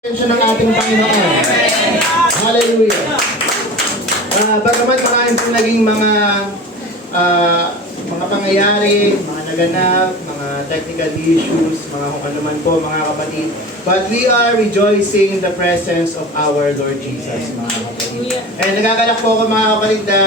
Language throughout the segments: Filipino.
Atensyon ng ating Panginoon. Hallelujah. Bagamat maraming pong naging mga pangyayari, mga naganap, mga technical issues, mga kung ano man po mga kapatid. But we are rejoicing in the presence of our Lord Jesus, mga kapatid. And nagagalak po ako mga kapatid na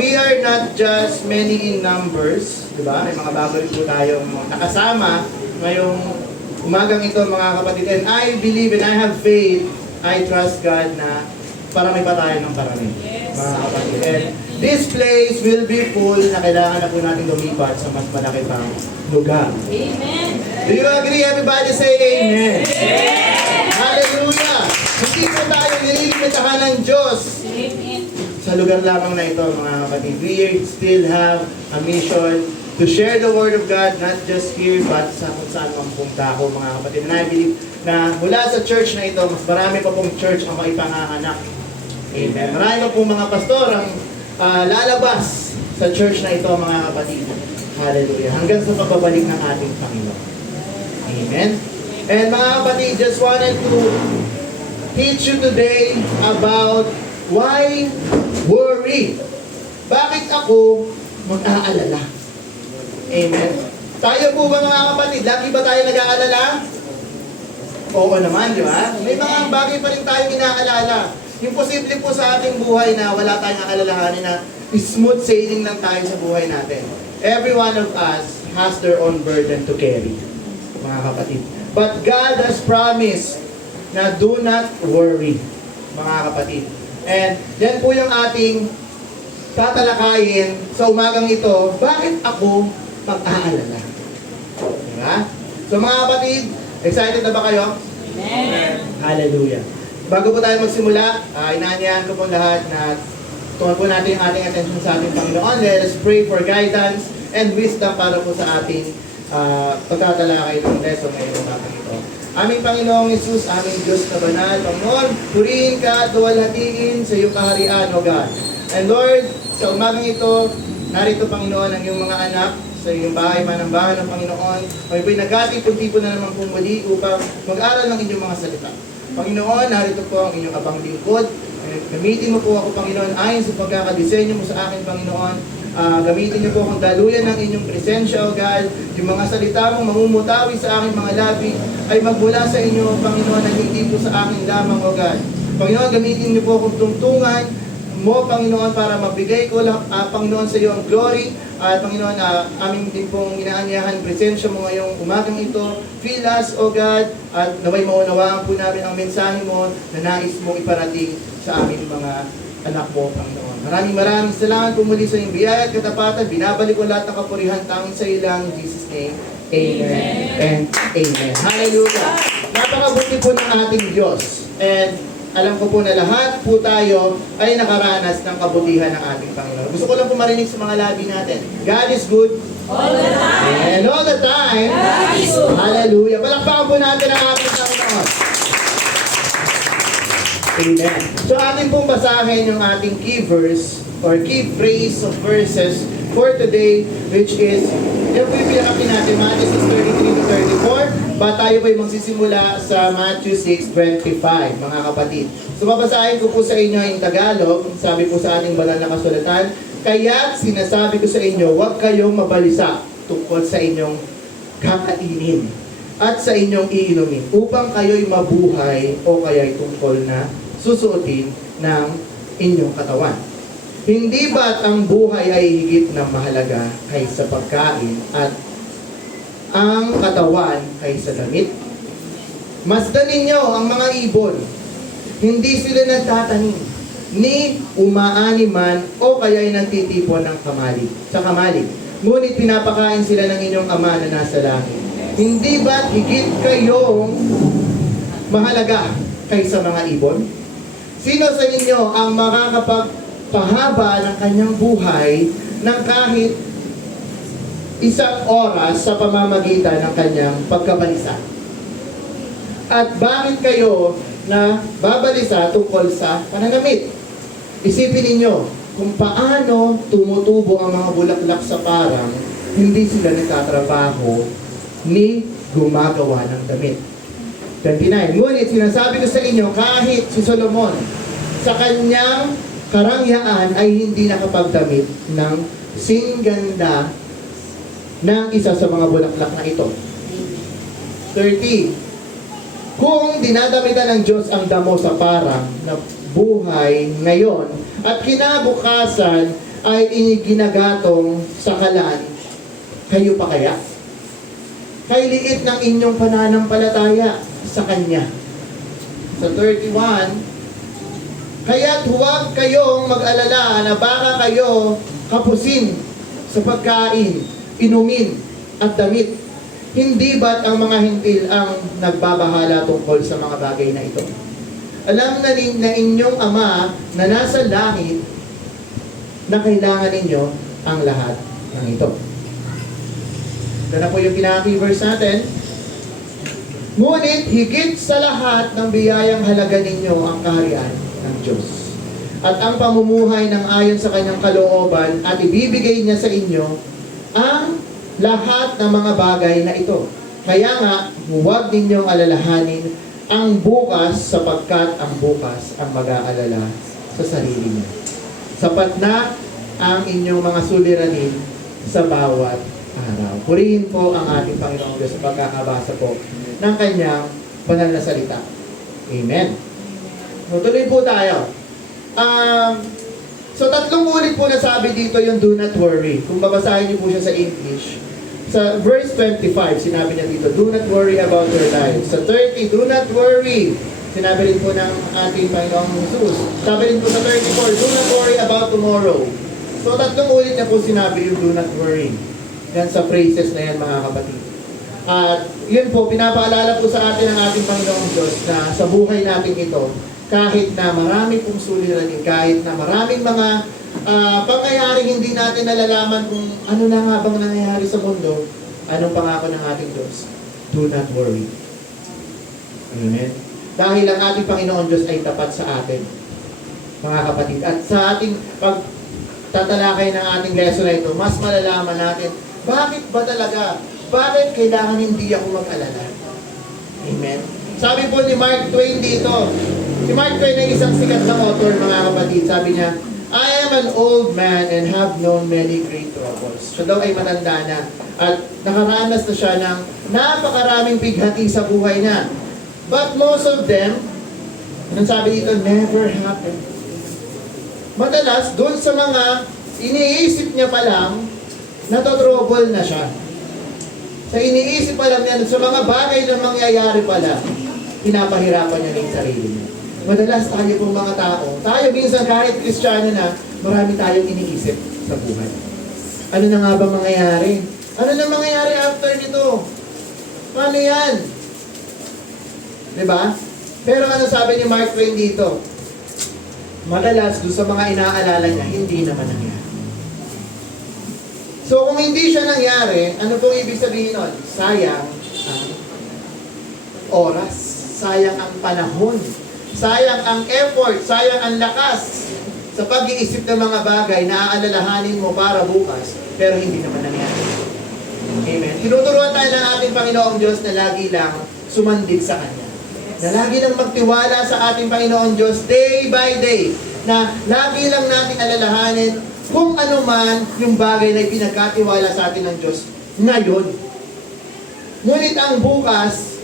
we are not just many in numbers, di ba? May mga bago rin po tayong nakasama ngayong umagang ito mga kapatid, and I believe and I have faith, I trust God na parami pa tayo ng parami, mga kapatid. And this place will be full na kailangan na po natin lumipat sa mas malaki pang lugar. Amen. Do you agree? Everybody say amen. Amen. Hallelujah. Hindi po tayo nililimitahan ng Diyos Amen. sa lugar lamang na ito mga kapatid. We still have a mission to share the Word of God, not just here, but sa kung saan mang punta ako, mga kapatid. And I believe na mula sa church na ito, mas marami pa pong church ang maipanganak. Amen. Marami pa pong mga pastor ang lalabas sa church na ito, mga kapatid. Hallelujah. Hanggang sa pagbabalik ng ating Panginoon. Amen. And mga kapatid, just wanted to teach you today about why worry. Bakit ako mag-aalala? Amen. Tayo po ba mga kapatid, lagi ba tayo nag-aalala? Oo naman, di ba? May mga bagay pa rin tayong inaalala. Imposible po sa ating buhay na wala tayong aalalahanin na smooth sailing lang tayo sa buhay natin. Every one of us has their own burden to carry, mga kapatid. But God has promised na do not worry, mga kapatid. And yan po yung ating tatalakayin sa umagang ito, bakit ako mag-aalala? Diba? So mga kapatid, excited na ba kayo? Amen. Hallelujah. Bago po tayo magsimula, inaanyahan ko po lahat na tuwan po natin yung ating attention sa ating Panginoon. Let us pray for guidance and wisdom para po sa ating pagtatalakay ng lesson ngayong umagang ito. Aming Panginoong Yesus, aming Diyos na banal, Panginoon, purihin ka at duwalhatiin sa iyong kaharian, O God. And Lord, sa umagang ito, narito Panginoon ang iyong mga anak sa iyong bahay, manambahan ng Panginoon. Kami po'y nagati-punti po na naman pong muli upang mag-aral ng inyong mga salita. Panginoon, narito po ang inyong abang lingkod. Gamitin mo po ako, Panginoon, ayon sa pagkakadesenyo mo sa akin, Panginoon. Gamitin niyo po akong daluyan ng inyong presensya, O God. Yung mga salita mong mamumutawi sa aking mga labi ay magmula sa inyo, Panginoon, na hindi po sa akin lamang, O God. Panginoon, gamitin niyo po akong tungtungan mo, Panginoon, para mabigay ko lang, Panginoon, sa iyo ang glory. At Panginoon, aming din pong inaanyahan presensya mo ngayong umagang ito. Fill us, O God, at naway maunawaan po namin ang mensahe mo na nais mong iparating sa aming mga anak mo, Panginoon. Maraming salamat po muli sa iyong biyaya at katapatan. Binabalik ko lahat ng kapurihan tanging sa ilang Jesus' name. Amen and amen. Hallelujah. Napakabuti po ng ating Diyos. And alam ko po na lahat po tayo ay nakaranas ng kabutihan ng ating Panginoon. Gusto ko lang po marinig sa mga labi natin. God is good. All the time. And all the time. God is good. Hallelujah. Palakpakan po natin ang ating Panginoon. Amen. So atin pong basahin yung ating key verse or key phrase of verses for today, which is, yung pipilakatin natin, Matthew 6:33 to 34, but tayo po'y magsisimula sa Matthew 6:25, mga kapatid. So babasahin ko po sa inyo in Tagalog, sabi po sa ating banal na kasulatan, kaya't sinasabi ko sa inyo, huwag kayong mabalisa tungkol sa inyong kakainin at sa inyong iinumin, upang kayo'y mabuhay o kaya'y tungkol na susuotin ng inyong katawan. Hindi ba't ang buhay ay higit na mahalaga kaysa pagkain at ang katawan kaysa damit? Masdan ninyo ang mga ibon. Hindi sila nagtatanim, ni umaani man o kaya'y nagtitipon ng kamalig. Ngunit pinapakain sila ng inyong Ama na nasa langit. Hindi ba't higit kayong mahalaga kaysa mga ibon? Sino sa inyo ang makakapagpahaba ng kanyang buhay ng kahit isang oras sa pamamagitan ng kanyang pagkabalisa? At bakit kayo na babalisa tungkol sa pananamit? Isipin ninyo kung paano tumutubo ang mga bulaklak sa parang hindi sila nagtatrabaho ni gumagawa ng damit. 29. Ngunit sinasabi ko sa inyo, kahit si Solomon, sa kanyang karangyaan ay hindi nakapagdamit ng singganda ng isa sa mga bulaklak na ito. 30. Kung dinadamitan ng Diyos ang damo sa parang na buhay ngayon at kinabukasan ay iginagatong sa kalan, kayo pa kaya? Kay liit ng inyong pananampalataya sa Kanya. Sa 31, kaya't huwag kayong mag-alala na baka kayo kapusin sa pagkain, inumin, at damit. Hindi ba't ang mga hintil ang nagbabahala tungkol sa mga bagay na ito? Alam na inyong Ama na nasa langit na kailangan ninyo ang lahat ng ito. Ito na po yung pinaka-verse natin. Ngunit higit sa lahat ng biyayang halaga ninyo ang kaharian ng Diyos. At ang pamumuhay ng ayon sa kanyang kalooban at ibibigay niya sa inyo ang lahat ng mga bagay na ito. Kaya nga, huwag ninyong alalahanin ang bukas sapagkat ang bukas ang mag-aalala sa sarili niya. Sapat na ang inyong mga suliranin sa bawat araw. Purihin po ang ating Panginoong Diyos sa pagkakabasa po ng kanyang banal na salita. Amen. Tuloy po tayo. So tatlong ulit po nasabi dito yung do not worry. Kung babasahin niyo po siya sa English, sa verse 25, sinabi niya dito, do not worry about your life. Sa 30, do not worry. Sinabi rin po ng ating Panginoong Jesus. Sabi rin po sa 34, do not worry about tomorrow. So tatlong ulit na po sinabi yung do not worry. Yan sa phrases na yan, mga kapatid. At yun po, pinapaalala po sa atin ng ating Panginoong Diyos na sa buhay natin ito, kahit na marami pong suliranin, kahit na maraming mga pangyayaring hindi natin nalalaman kung ano na nga bang nangyayari sa mundo, anong pangako ng ating Diyos? Do not worry. Amen? Dahil ang ating Panginoon Diyos ay tapat sa atin, mga kapatid. At sa ating pagtatalakay ng ating lesson na ito, mas malalaman natin, bakit ba talaga? Bakit kailangan hindi ako mag-alala? Amen? Sabi po ni Mark Twain dito, si Mark Twain ay isang sikat na author, mga kapatid. Sabi niya, I am an old man and have known many great troubles. Siya daw ay matanda na at nakaranas na siya ng napakaraming bighati sa buhay niya. But most of them, anong sabi dito, never happened. Madalas, doon sa mga iniisip niya pa lang, natotrouble na siya. Sa iniisip pa lang niya, sa mga bagay na mangyayari pala, pinapahirapan niya yung sarili niya. Madalas tayo pong mga tao, tayo minsan kahit Kristiyano na, marami tayong iniisip sa buhay. Ano na nga ba mangyayari? Ano na mangyayari after nito? Paano yan? Diba? Pero ano sabi ni Mark Twain dito? Madalas, doon sa mga inaalala niya, hindi naman nangyari. So kung hindi siya nangyari, ano pong ibig sabihin nun? Sayang ang oras, sayang ang panahon, sayang ang effort, sayang ang lakas sa pag-iisip ng mga bagay na aalalahanin mo para bukas, pero hindi naman nangyari. Amen. Tinuturuan tayo ng ating Panginoong Diyos na lagi lang sumandit sa Kanya. Na lagi lang magtiwala sa ating Panginoong Diyos day by day. Na lagi lang natin alalahanin kung ano man yung bagay na pinagkatiwala sa atin ng Diyos ngayon. Ngunit ang bukas,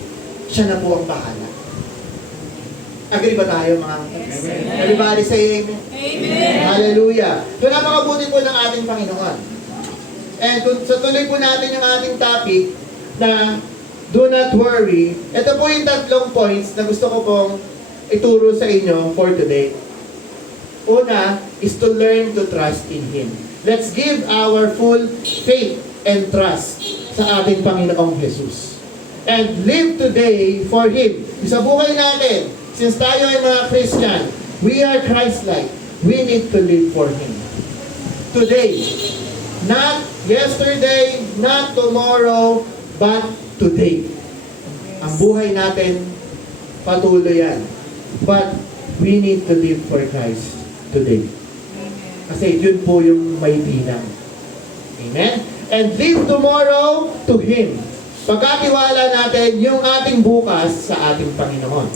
siya na po ang bahala. Agree ba tayo, mga kapatid? Everybody say amen. Amen. Hallelujah. So napakabuti po ng ating Panginoon. And sa tuloy po natin yung ating topic na do not worry. Ito po yung tatlong points na gusto ko pong ituro sa inyo for today. Una is to learn to trust in Him. Let's give our full faith and trust sa ating Panginoong Jesus. And live today for Him. Sa buhay natin, since tayo ay mga Christian, we are Christ-like. We need to live for Him. Today. Not yesterday, not tomorrow, but today. Ang buhay natin, patuloy yan. But we need to live for Christ today. Kasi yun po yung may bilang. Amen? And live tomorrow to Him. pagkatiwala natin yung ating bukas sa ating Panginoon.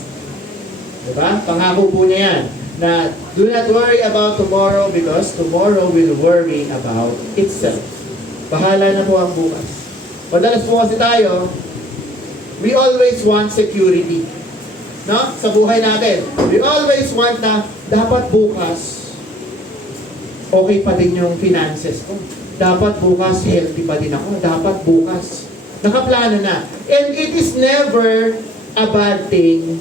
Diba? Pangako po niya yan, na do not worry about tomorrow because tomorrow will worry about itself. Bahala na po ang bukas. Madalas po kasi tayo, we always want security. No? Sa buhay natin. We always want na dapat bukas okay pa din yung finances ko. Dapat bukas healthy pa din ako. Dapat bukas nakaplano na. And it is never a bad thing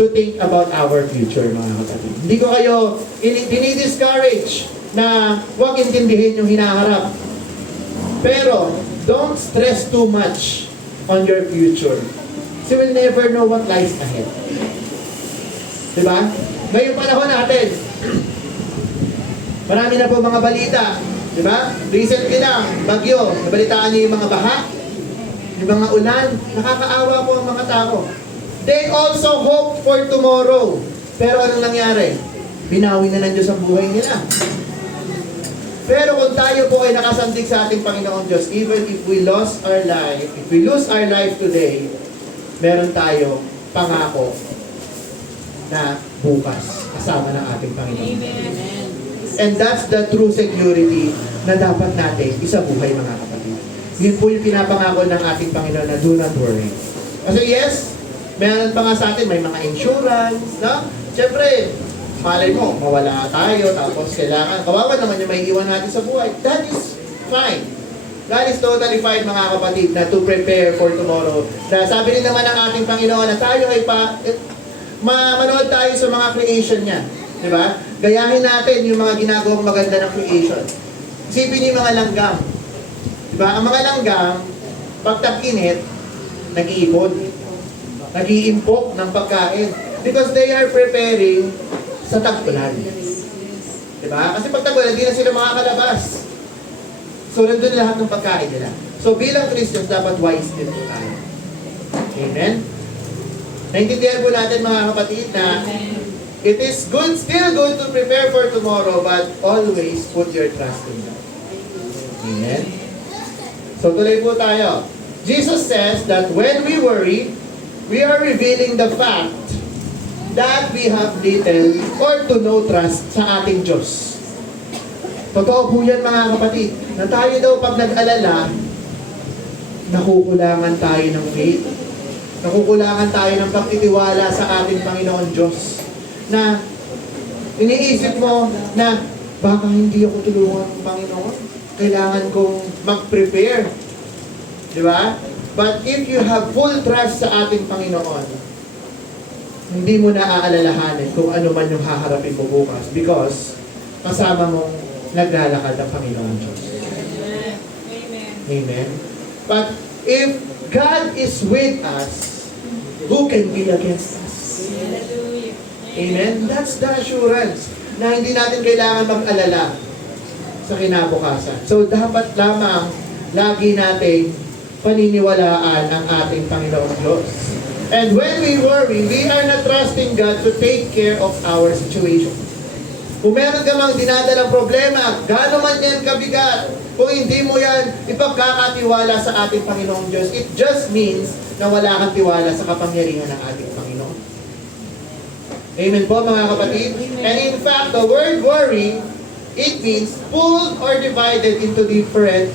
to think about our future, mga kapatid. Hindi ko kayo dinidiscourage na huwag intindihin yung hinaharap. Pero, don't stress too much on your future. So you will never know what lies ahead. Diba? Ngayong panahon natin, marami na po mga balita. Diba? Recently lang, bagyo. Nabalitaan niyo yung mga baha, yung mga ulan. Nakakaawa po ang mga tao. They also hope for tomorrow. Pero anong nangyari? Binawi na ng Diyos ang buhay nila. Pero kung tayo po ay nakasandig sa ating Panginoon Diyos, even if we lose our life today, meron tayo pangako na bukas kasama ng ating Panginoon. Amen. And that's the true security na dapat natin isabuhay, mga kapatid. Yun po yung pinapangako ng ating Panginoon na do not worry. Kasi yes, meron pa nga sa atin, may mga insurance, no? Siyempre, malay mo, mawala tayo, tapos kailangan, kawawa naman yung may iwan natin sa buhay. That is fine. That is totally fine, mga kapatid, na to prepare for tomorrow. Na sabi rin naman ng ating Panginoon na tayo ay manood tayo sa mga creation niya. Di ba? Gayahin natin yung mga ginagawang maganda ng creation. Isipin niyo yung mga langgam. Di ba? Ang mga langgam, pag tag-init, nag-iipon. Nag-iimpok ng pagkain. Because they are preparing sa tag-ulan. Diba? Kasi pag tag-ulan, hindi na sila makakalabas. So, nandun lahat ng pagkain nila. So, bilang Christians, dapat wise din po tayo. Amen? Naintindihan po natin, mga kapatid, na it is good, still good to prepare for tomorrow, but always put your trust in God. Amen? So, tuloy po tayo. Jesus says that when we worry, we are revealing the fact that we have little or to no trust sa ating Diyos. Totoo po yan, mga kapatid, na tayo daw pag nag-alala, nakukulangan tayo ng faith, nakukulangan tayo ng pagtitiwala sa ating Panginoon Diyos, na iniisip mo na baka hindi ako tulungan ng Panginoon, kailangan kong mag-prepare. Di ba? But if you have full trust sa ating Panginoon, hindi mo na aalalahanin kung ano man yung haharapin mo bukas because kasama mong naglalakad ang Panginoon Diyos. Amen. Amen? But if God is with us, who can be against us? Hallelujah. Amen? That's the assurance na hindi natin kailangan mag-alala sa kinabukasan. So dapat lamang lagi nating paniniwalaan ang ating Panginoong Diyos. And when we worry, we are not trusting God to take care of our situation. Kung meron ka mang dinadalang problema, gaano man yan kabigat, kung hindi mo yan ipagkakatiwala sa ating Panginoong Diyos, it just means na wala kang tiwala sa kapangyarihan ng ating Panginoon. Amen po, mga kapatid? And in fact, the word worry, it means pulled or divided into different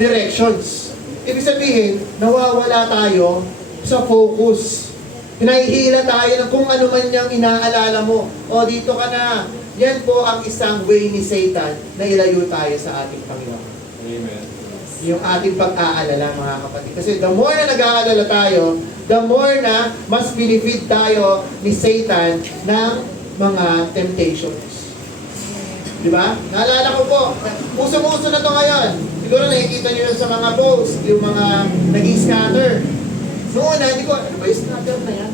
directions. Ibig sabihin, nawawala tayo sa focus. Hinahihila tayo ng kung ano man niyang inaalala mo. O, dito ka na. Yan po ang isang way ni Satan na ilayo tayo sa ating Panginoon. Amen. Yung ating pag-aalala, mga kapatid. Kasi the more na nag-aalala tayo, the more na mas binifeed tayo ni Satan ng mga temptations. Di ba? Naalala ko po, uso-uso na to ngayon. Siguro nakikita nyo yun sa mga posts, yung mga nag-scatter. Noon, hindi ko, ano ba yung scatter na yan?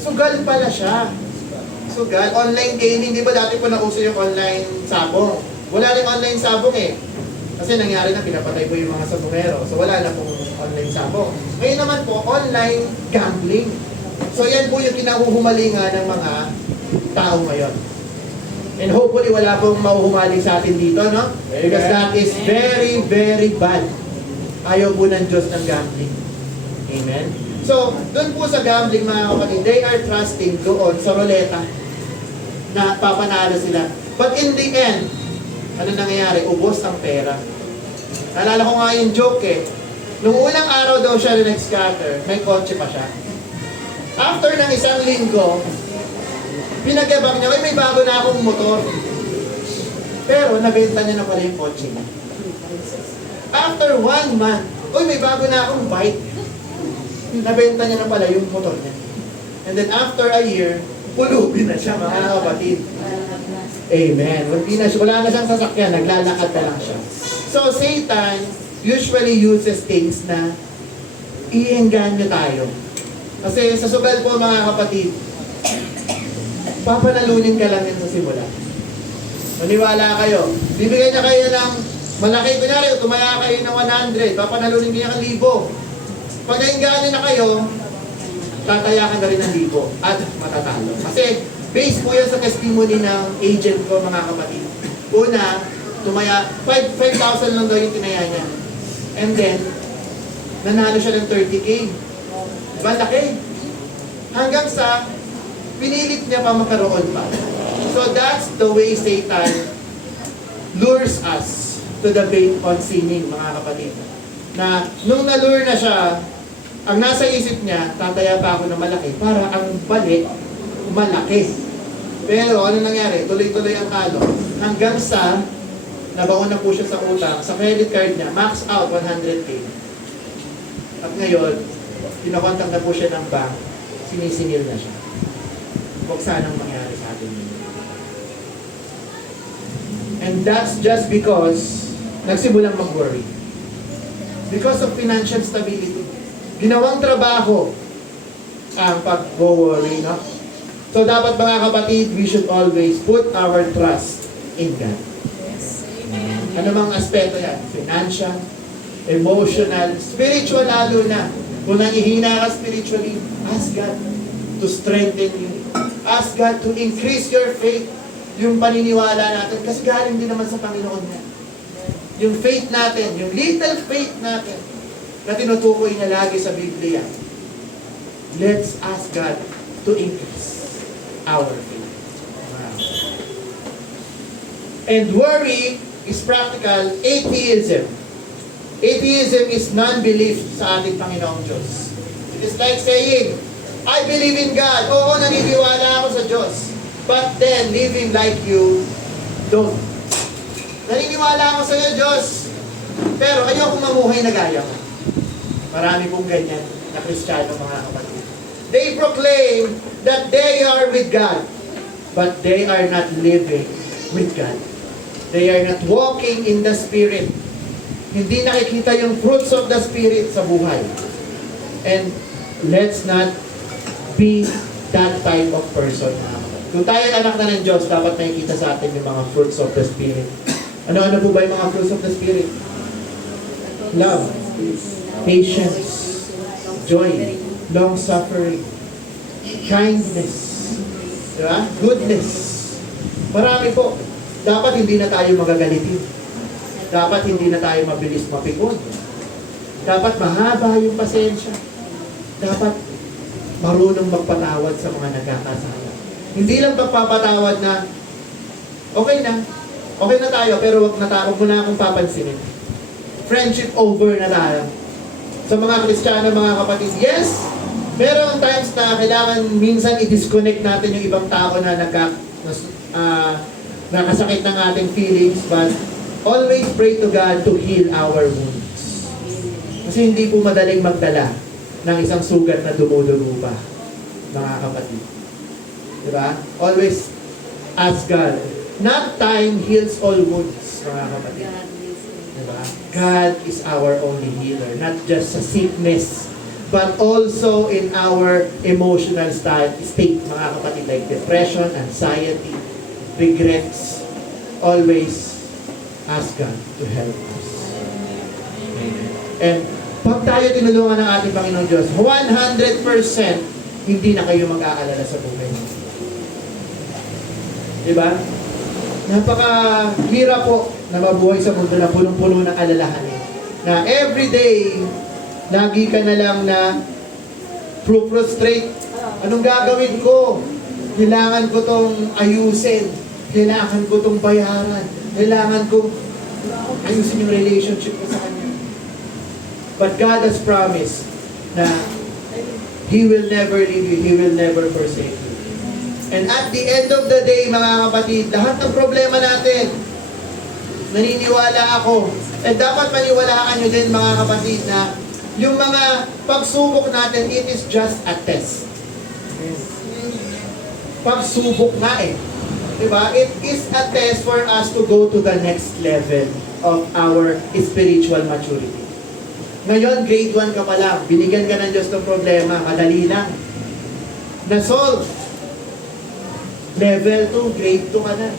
Sugal pala siya. Sugal. Online gaming, di ba dati po nauso yung online sabong? Wala rin online sabong eh. Kasi nangyari na, pinapatay po yung mga sabongero. So wala na pong online sabong. Ngayon naman po, online gambling. So yan po yung kinahuhumalingan ng mga tao ngayon. And hopefully wala pong mahuhumaling sa atin dito, no? Because that is very, very bad. Ayaw po ng Diyos ng gambling. Amen? So, doon po sa gambling mga kapatid, they are trusting doon sa roleta na papanalo sila. But in the end, ano nangyayari? Ubos ang pera. Naalala ko nga yung joke eh. Nung unang araw daw siya na nag-scatter, may kotse pa siya. After ng isang linggo, pinagyabang niya, "Ay, may bago na akong motor." Pero nabenta niya na pala yung kotse niya. After 1 month, "Uy, may bago na akong bike." Nabenta niya na pala yung motor niya. And then after a year, pulubi na siya mga kapatid. Amen. Wala na siyang sasakyan, naglalakad na lang siya. So Satan usually uses things na iengganyo tayo. Kasi sa sugal po mga kapatid, papanalunin ka lang yan sa simula. Maniwala kayo. Bibigyan niya kayo ng malaki. Kunyari, tumaya kayo ng 100, papanalunin niya ng 1,000. Pag naingganyo na kayo, tatayakan na rin ng 1,000 at matatalo. Kasi based po yan sa testimony ng agent ko mga kapatid. Una, tumaya, 5,000 lang daw yung tinaya niya. And then, nanalo siya ng 30K. Diba, laki? Hanggang sa, pinilit niya pa makaroon pa. So that's the way Satan lures us to the bait on sinning, mga kapatid. Na nung nalure na siya, ang nasa isip niya, tataya pa ako ng malaki para ang balik, malaki. Pero ano nangyari? Tuloy-tuloy ang talo. Hanggang sa, nabaon na po siya sa utang, sa credit card niya, max out 100K. At ngayon, pinakontakt na po siya ng bank, sinisingil na siya. Huwag sanang mangyari sa atin yun. And that's just because nagsimulang mag-worry. Because of financial stability. Ginawang trabaho ang pag-worry, no? So dapat mga kapatid, we should always put our trust in God. Yes. Amen. Ano mang aspeto yan? Financial, emotional, spiritual lalo na. Kung nangihina ka spiritually, ask God to strengthen you. Ask God to increase your faith. Yung paniniwala natin, kasi galing din naman sa Panginoon yan. Yung faith natin, yung little faith natin, na tinutukoy niya lagi sa Biblia. Let's ask God to increase our faith. Wow. And worry is practical atheism. Atheism is non-belief sa ating Panginoong Diyos. It is like saying, I believe in God. Oo, naniniwala ako sa Diyos. But then, living like you don't. Naniniwala ako sa iyo, Diyos. Pero ayoko mamuhay na gaya mo. Marami pong ganyan na Kristiyano, mga kapatid. They proclaim that they are with God, but they are not living with God. They are not walking in the Spirit. Hindi nakikita yung fruits of the Spirit sa buhay. And let's not be that type of person. Kung tayo anak na ng Diyos, dapat nakikita sa atin yung mga fruits of the Spirit. Ano-ano po ba yung mga fruits of the Spirit? Love, patience, joy, long-suffering, kindness, diba? Goodness. Marami po. Dapat hindi na tayo magagalitin. Dapat hindi na tayo mabilis mapikon. Dapat mahaba yung pasensya. Dapat marunong magpatawad sa mga nagkakasala. Hindi lang pagpapatawad na okay na tayo, pero wag mo na akong papansinin. Friendship over na tayo. Sa mga Kristiyano, mga kapatid, yes, pero ang times na kailangan minsan i-disconnect natin yung ibang tao na nakasakit ng ating feelings, but always pray to God to heal our wounds. Kasi hindi po madaling magdala ng isang sugat na dumudugo pa, mga kapatid. Diba? Always ask God. Not time heals all wounds, mga kapatid. Diba? God is our only healer. Not just sa sickness, but also in our emotional state, mga kapatid, like depression, anxiety, regrets. Always ask God to help us. Amen. And pag tayo tinulungan ng ating Panginoon Diyos, 100% hindi na kayo mag-aalala sa buhay niyo. Diba? Napakahirap po na mabuhay sa mundo na punong-puno ng alalahanin. Na everyday, lagi ka na lang na frustrate. Anong gagawin ko? Kailangan ko tong ayusin. Kailangan ko tong bayaran. Kailangan ko ayusin yung relationship ko sa Kanya. But God has promised na He will never leave you. He will never forsake you. And at the end of the day, mga kapatid, lahat ng problema natin, naniniwala ako, at dapat maniwalaan nyo din, mga kapatid, na yung mga pagsubok natin, it is just a test. Pagsubok nga eh. Diba? It is a test for us to go to the next level of our spiritual maturity. Ngayon, grade 1 ka pa lang, binigyan ka ng Diyos ng problema, kadali lang. Na-solve. Level 2, grade 2 ka na.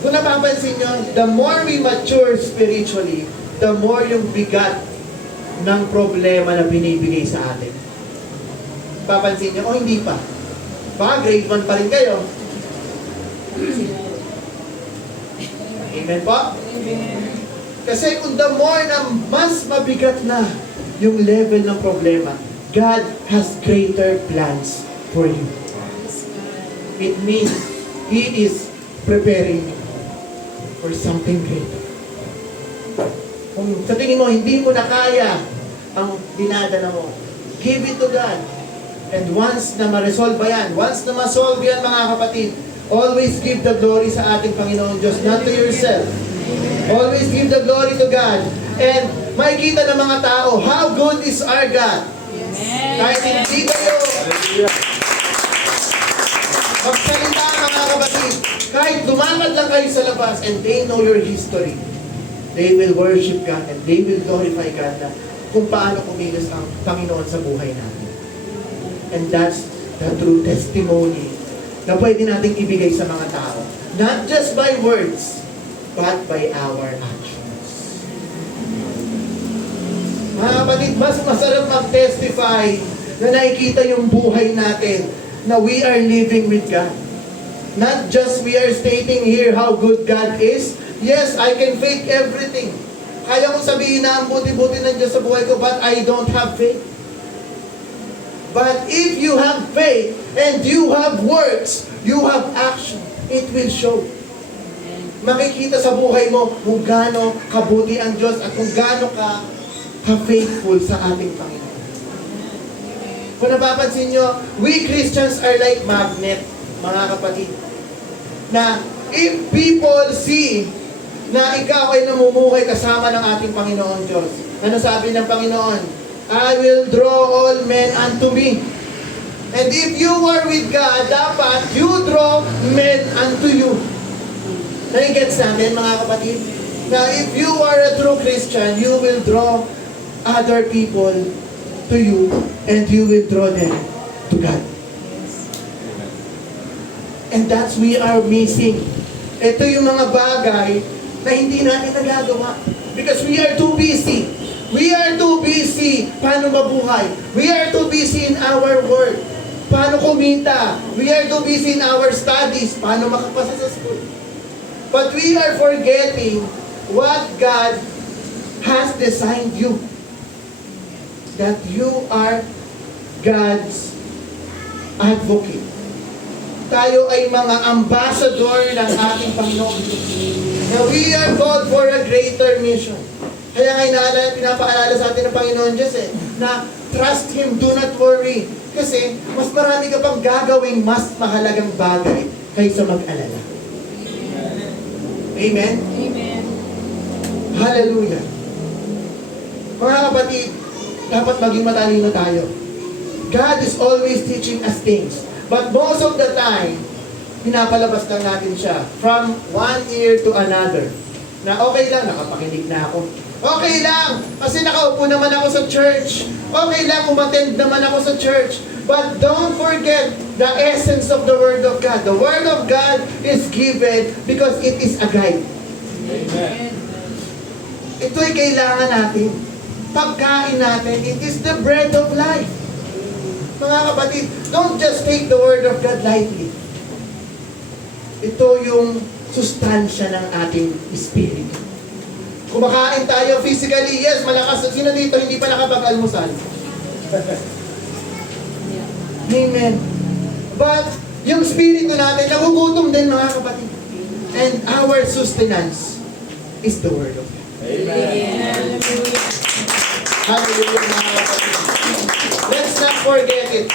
Kung napapansin nyo, the more we mature spiritually, the more yung bigat ng problema na binibigay sa atin. Papansin nyo, hindi pa. Baka grade 1 pa rin kayo. Amen po? Amen. Kasi kung the more na mas mabigat na yung level ng problema, God has greater plans for you. It means He is preparing you for something greater. Kung sa tingin mo, hindi mo na kaya ang dinadala mo, give it to God. And once na ma-resolve yan, once na ma-solve yan, mga kapatid, always give the glory sa ating Panginoon Diyos, not to yourself. Always give the glory to God. And makikita ng mga tao, how good is our God. Kahit hindi kayo magsalita, mga kapatid, kahit dumapat lang kayo sa labas and they know your history, they will worship God and they will glorify God na kung paano kumilos ang Panginoon sa buhay natin. And that's the true testimony na pwede nating ibigay sa mga tao. Not just by words, but by our actions. Mga kapatid, mas masarap mag-testify na nakikita yung buhay natin na we are living with God. Not just we are stating here how good God is. Yes, I can fake everything. Kaya kong sabihin na ang buti-buti ng Diyos sa buhay ko, but I don't have faith. But if you have faith and you have works, you have action, it will show. Makikita sa buhay mo kung gaano kabuti ang Diyos at kung gaano ka-faithful sa ating Panginoon. Kung napapansin nyo, we Christians are like magnet, mga kapatid. Na if people see na ikaw ay namumuhay kasama ng ating Panginoon Diyos, ano sabi ng Panginoon? I will draw all men unto me. And if you are with God, dapat you draw men unto you. Nai-gets natin, mga kapatid? Na if you are a true Christian, you will draw other people to you and you will draw them to God. And that's we are missing. Ito yung mga bagay na hindi natin nagagawa. Because we are too busy. We are too busy paano mabuhay. We are too busy in our work. Paano kumita. We are too busy in our studies. Paano makapasa sa school. But we are forgetting what God has designed you. That you are God's advocate. Tayo ay mga ambassador ng ating Panginoon. Now we are called for a greater mission. Kaya nga pinapaalala sa atin ng Panginoon Diyos na trust Him, do not worry. Kasi mas marami ka pang gagawing mas mahalagang bagay kaysa mag-alala. Amen? Amen. Hallelujah. Mga kapatid, dapat maging matalino tayo. God is always teaching us things. But most of the time, pinapalabas lang natin siya from one ear to another. Na okay lang, nakapakinig na ako. Okay lang, kasi nakaupo naman ako sa church. Okay lang, umattend naman ako sa church. But don't forget the essence of the Word of God. The Word of God is given because it is a guide. Amen. Ito'y kailangan natin. Pagkain natin, it is the bread of life. Mga kapatid, don't just take the Word of God lightly. Ito yung sustansya ng ating espiritu. Kumakain tayo physically, yes, malakas. Sino dito hindi pa nakapag-almusal? Amen. But, yung spirito natin, nagugutom din mga kapatid. And our sustenance is the Word of God. Amen. Hallelujah mga kapatid. Let's not forget it.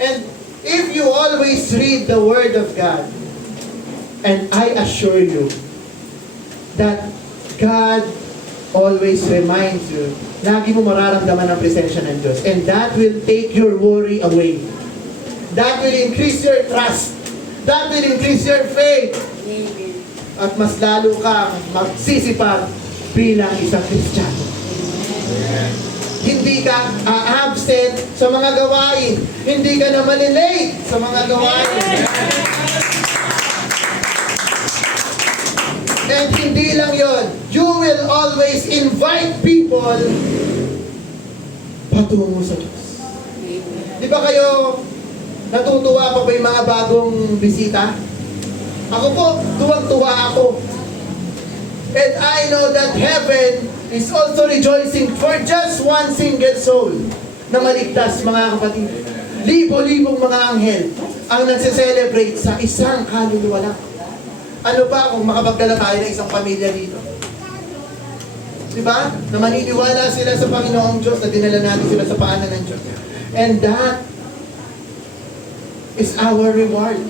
And if you always read the Word of God, and I assure you that God always reminds you, lagi mo mararamdaman ang presensya ng Diyos. And that will take your worry away. That will increase your trust. That will increase your faith. At mas lalo kang magsisipag bilang isang Kristiyano. Hindi ka absent sa mga gawain. Hindi ka na malilate sa mga gawain. And hindi lang yon, you will always invite people patungo sa Diyos. Di ba kayo natutuwa pa ba yung mga bagong bisita? Ako po, tuwang-tuwa ako. And I know that heaven is also rejoicing for just one single soul na maligtas, mga kapatid. Libo-libong mga anghel ang nagse-celebrate sa isang kaluluwa lang. Ano ba kung makapagdala tayo ng isang pamilya dito? Diba? Na maniniwala sila sa Panginoong Diyos, na dinala natin sila sa paanan ng Diyos. And that is our reward.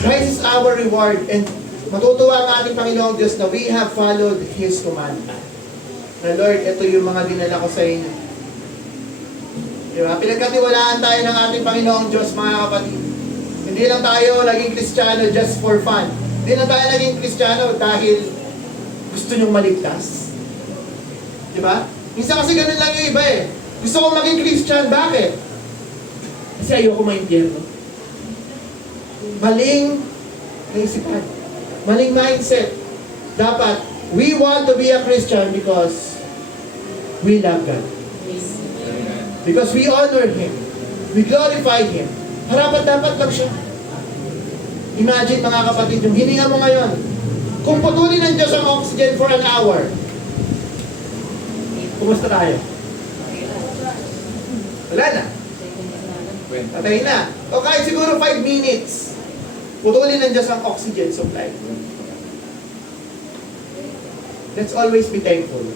Christ is our reward. And matutuwa ang ating Panginoong Diyos na we have followed His command. Na Lord, ito yung mga dinala ko sa inyo. Diba? Pinagkatiwalaan tayo ng ating Panginoong Diyos, mga kapatid. Hindi lang tayo naging Kristiyano just for fun. Hindi lang tayo naging Kristiyano dahil gusto nyong maligtas. Diba? Minsan kasi ganun lang yung iba eh. Gusto ko maging Christian. Bakit? Kasi ayoko ma-impyerno. Maling naisipan. Maling mindset. Dapat, we want to be a Christian because we love God. Because we honor Him. We glorify Him. Harapat-dapat lang siya. Imagine mga kapatid, yung hininga mo ngayon, kung putulin ng Diyos ang oxygen for an hour, kumusta tayo? Wala na. Patay na. O kahit siguro 5 minutes, putulin ng Diyos ang oxygen supply. Let's always be thankful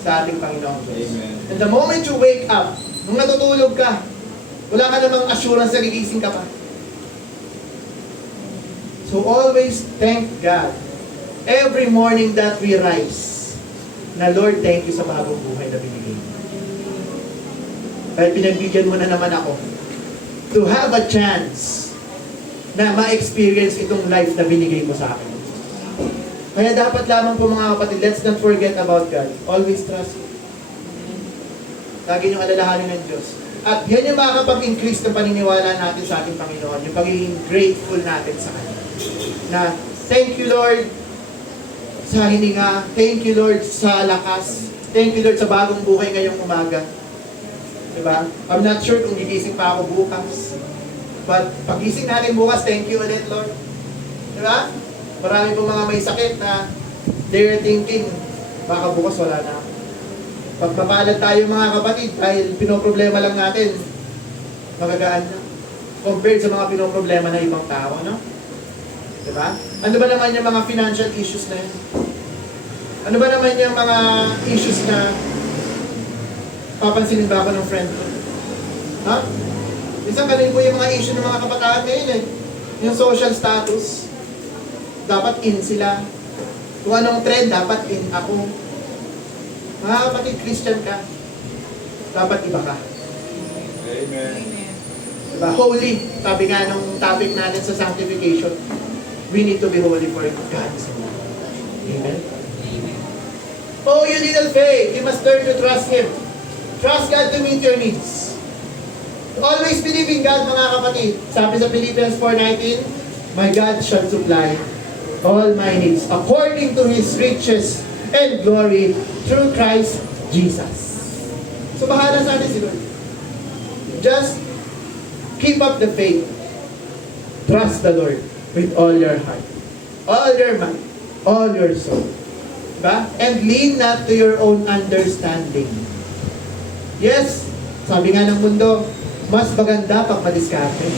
sa ating Panginoong Diyos. And the moment you wake up, nung natutulog ka, wala ka namang assurance na gigising ka pa. So always thank God. Every morning that we rise, na Lord, thank you sa bagong buhay na binigay mo. Dahil pinagbigyan mo na naman ako to have a chance na ma-experience itong life na binigay mo sa akin. Kaya dapat lamang po mga kapatid, let's not forget about God. Always trust Him. Lagi niyong alalahanin ng Diyos. At yan yung makakapag-increase ng paniniwala natin sa ating Panginoon, yung pagiging grateful natin sa Kanya. Na, thank you Lord sa hininga, thank you Lord sa lakas, thank you Lord sa bagong buhay ngayong umaga. Diba? I'm not sure kung gigising pa ako bukas. But pagising natin bukas, thank you ulit Lord. Diba? Marami pong mga may sakit na they're thinking, baka bukas wala na ako. Pagpapalad tayo mga kapatid, dahil pinoproblema lang natin, magagaan na. Compared sa mga pinoproblema ng ibang tao, no? Diba? Ano ba naman yung mga financial issues na yun? Ano ba naman yung mga issues na papansinin ba ako ng friend ko? Ha? Minsan ganun po yung mga issue ng mga kabataan ngayon eh. Yung social status. Dapat in sila. Kung anong trend, dapat in ako. Mga kapatid, Christian ka. Dapat iba ka. Amen. Diba? Holy. Sabi nga nung topic natin sa sanctification. We need to be holy for God is holy. Amen? Oh, you little faith. You must learn to trust Him. Trust God to meet your needs. Always believe in God, mga kapatid. Sabi sa Philippians 4:19, my God shall supply all my needs according to His riches and glory through Christ Jesus. So bahala sa atin si Lord. Just keep up the faith. Trust the Lord with all your heart, all your mind, all your soul. Diba? And lean not to your own understanding. Yes, sabi nga ng mundo, mas maganda pag madiskarte.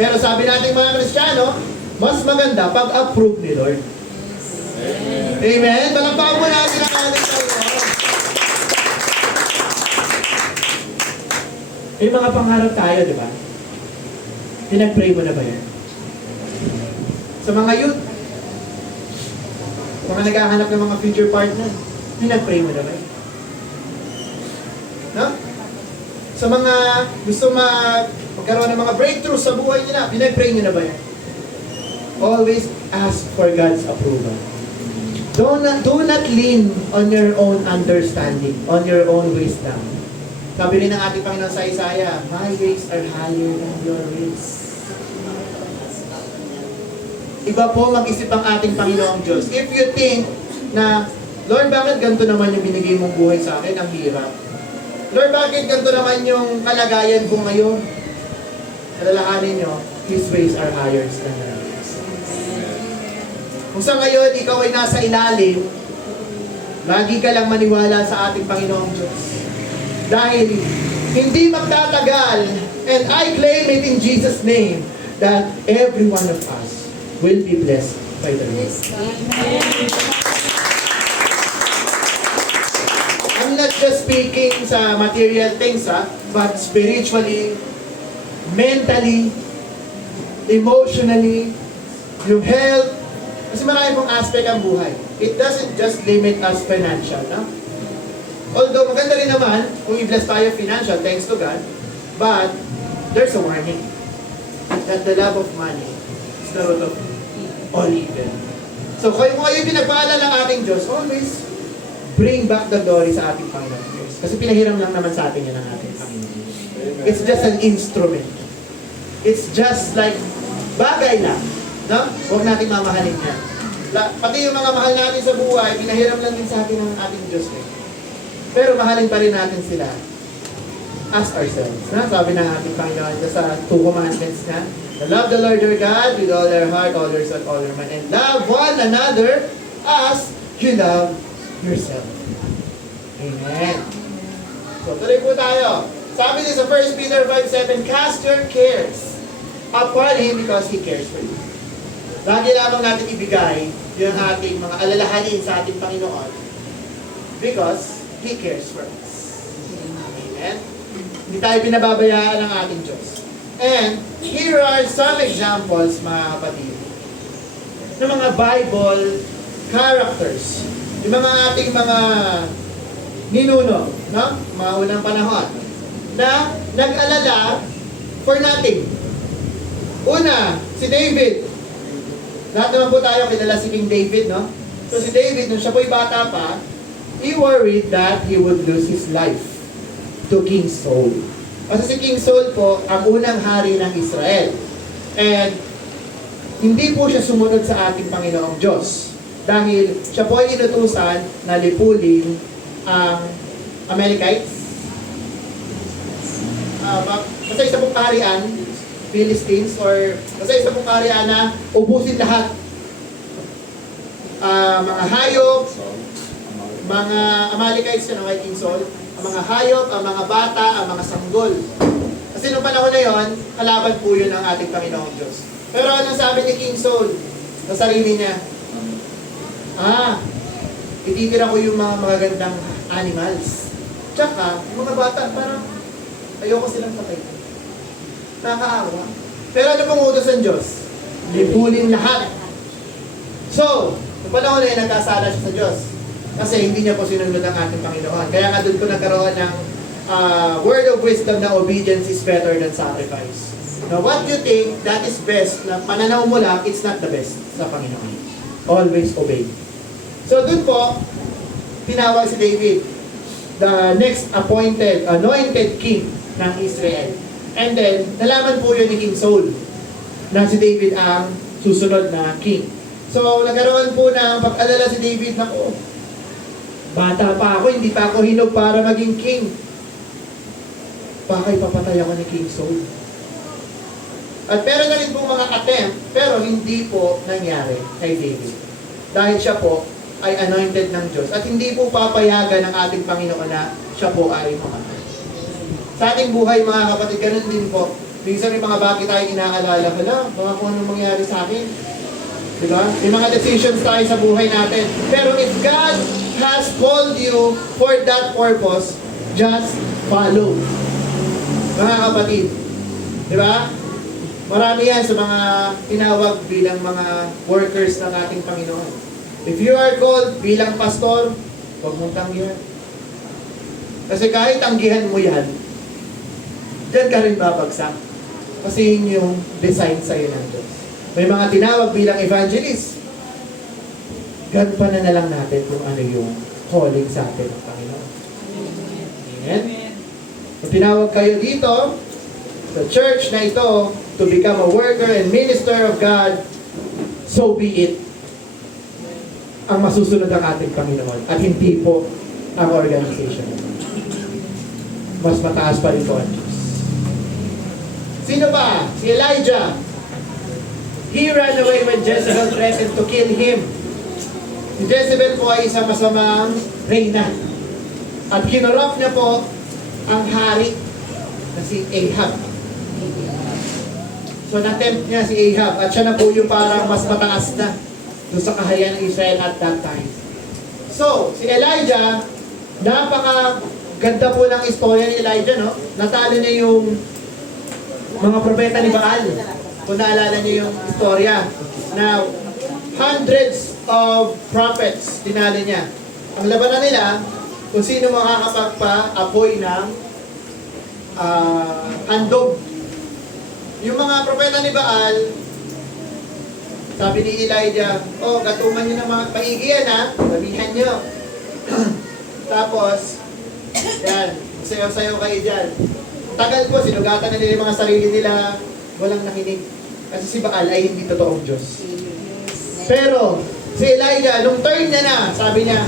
Pero sabi natin mga Kristiyano, mas maganda pag approve ni Lord. Amen? Palakpakan mo natin ang ating Panginoon. May mga pangarap tayo, di ba? Pinag-pray mo na ba yan? Sa mga youth, mga naghahanap ng mga future partner, pinag-pray mo na ba yan? No? Sa mga gusto magkaroon ng mga breakthrough sa buhay nila, pinag-pray nyo na ba yan? Always ask for God's approval. Do not lean on your own understanding, on your own wisdom. Sabi rin ng ating Panginoon sa Isaiah, my ways are higher than your ways. Iba po mag-isip ang ating Panginoong Diyos. If you think na, Lord, bakit ganito naman yung binigay mong buhay sa akin? Ang hirap. Lord, bakit ganito naman yung kalagayan ko ngayon? Alalahanin nyo, His ways are higher than your ways. Kung sa ngayon, ikaw ay nasa ilalim, lagi ka lang maniwala sa ating Panginoong Diyos. Dahil hindi magtatagal, and I claim it in Jesus' name, that every one of us will be blessed by the Lord. I'm not just speaking sa material things, but spiritually, mentally, emotionally, yung health. Kasi marami pong aspect ang buhay. It doesn't just limit us financial, no? Although maganda rin naman kung i-bless tayo financial, thanks to God, but there's a warning that the love of money is the root of all evil. So kung kayo pinagpaalala ng ating Diyos, always bring back the glory sa ating Panginoon Diyos. Kasi pinahiram lang naman sa atin yan ng ating Panginoon. It's just an instrument. It's just like bagay lang. No? Huwag natin mamahalin yan. Pati yung mga mahal natin sa buhay, pinahiram lang din sa atin ng ating Diyos. Pero mahalin pa rin natin sila as ourselves. Na? Sabi ng ating Panginoon sa 2 commandments na, to love the Lord your God with all your heart, all your soul, all your mind, and love one another as you love yourself. Amen. So, tuloy po tayo. Sabi din sa 1 Peter 5:7, cast your cares upon Him because He cares for you. Lagi lamang natin ibigay yung ating mga alalahanin sa ating Panginoon because He cares for us. Amen? Hindi tayo pinababayaan ng ating Diyos. And here are some examples, mga kapatid, ng mga Bible characters. Yung mga ating mga ninuno, no? Mga unang panahon, na nag-alala for nothing. Una, si David. Lahat naman po tayo kilala si King David, no? So si David, nung siya po'y bata pa, he worried that he would lose his life to King Saul. Kasi si King Saul po, ang unang hari ng Israel. And hindi po siya sumunod sa ating Panginoong Diyos. Dahil siya po ay inutusan na lipulin ang Amalekites. Basta isa pong kaharian, Philistines, or basta isa pong kaharian na ubusin lahat. Mga hayop, mga Amalekites yun, ang King Saul, ang mga hayop, ang mga bata, ang mga sanggol. Kasi nung panahon na yon, kalaban po yun ng ating Panginoong Diyos. Pero anong sabi ni King Saul sa sarili niya? Ititira ko yung mga magagandang animals. Tsaka, yung mga bata, parang ayoko silang patay. Nakakaawa. Pero ano pong utos ng Diyos? Lipulin lahat. So, nung panahon na yun, nagkasala siya sa Diyos. Kasi hindi niya po sinunod ang ating Panginoon. Kaya nga doon ko nagkaroon ng word of wisdom na obedience is better than sacrifice. Now, what you think that is best, na pananaw mo lang, it's not the best sa Panginoon. Always obey. So, doon po, tinawag si David, the next appointed, anointed king ng Israel. And then, nalaman po yun ni King Saul, na si David ang susunod na king. So, nagkaroon po ng pag-alala si David na, bata pa ako, hindi pa ako hinog para maging king. Baka ipapatay ako ni King Saul. At meron na rin po mga attempt, pero hindi po nangyari kay David. Dahil siya po ay anointed ng Diyos at hindi po papayagan ng ating Panginoon na siya po ay mamatay. Sa ating buhay mga kapatid, ganun din po. Minsan may mga bagay tayo inaalala, hala, baka kung anong mangyari sa akin. Diba? May mga decisions tayo sa buhay natin. Pero if God has called you for that purpose, just follow. Mga kapatid, diba? Marami yan sa mga tinawag bilang mga workers ng ating Panginoon. If you are called bilang pastor, huwag mong tanggihan. Kasi kahit tanggihan mo yan, diyan ka rin babagsak. Kasi yun yung design sa'yo ng Diyos. May mga tinawag bilang evangelist. Gampanan na lang natin kung ano yung calling sa atin ng Panginoon. Amen? Kung tinawag kayo dito, sa church na ito, to become a worker and minister of God, so be it. Ang masusunod ang ating Panginoon at hindi po ang organization. Mas mataas pa rin po ang Diyos. Sino ba? Si Elijah. He ran away when Jezebel threatened to kill him. Si Jezebel po ay isang masamang reyna. At kinurap niya po ang hari na si Ahab. So na-tempt niya si Ahab at siya na po yung parang mas mataas na doon sa kaharian ng Israel at that time. So, si Elijah, napaka-ganda po ng istorya ni Elijah, no? Natalo niya yung mga propeta ni Baal. Kung naalala niyo yung istorya. Now, hundreds of prophets tinalo niya. Ang labanan nila, kung sino makakapagpa-apoy ng handog. Yung mga propeta ni Baal, sabi ni Elijah, oh, gatuman nyo ng mga paigiyan ha, sabihan nyo. Tapos, yan, sayo-sayo kayo dyan. Tagal po, sinugatan na nila yung mga sarili nila, walang nakinig. Kasi si Baal ay hindi totoong Diyos. Pero, si Elijah, nung turn niya na, sabi niya,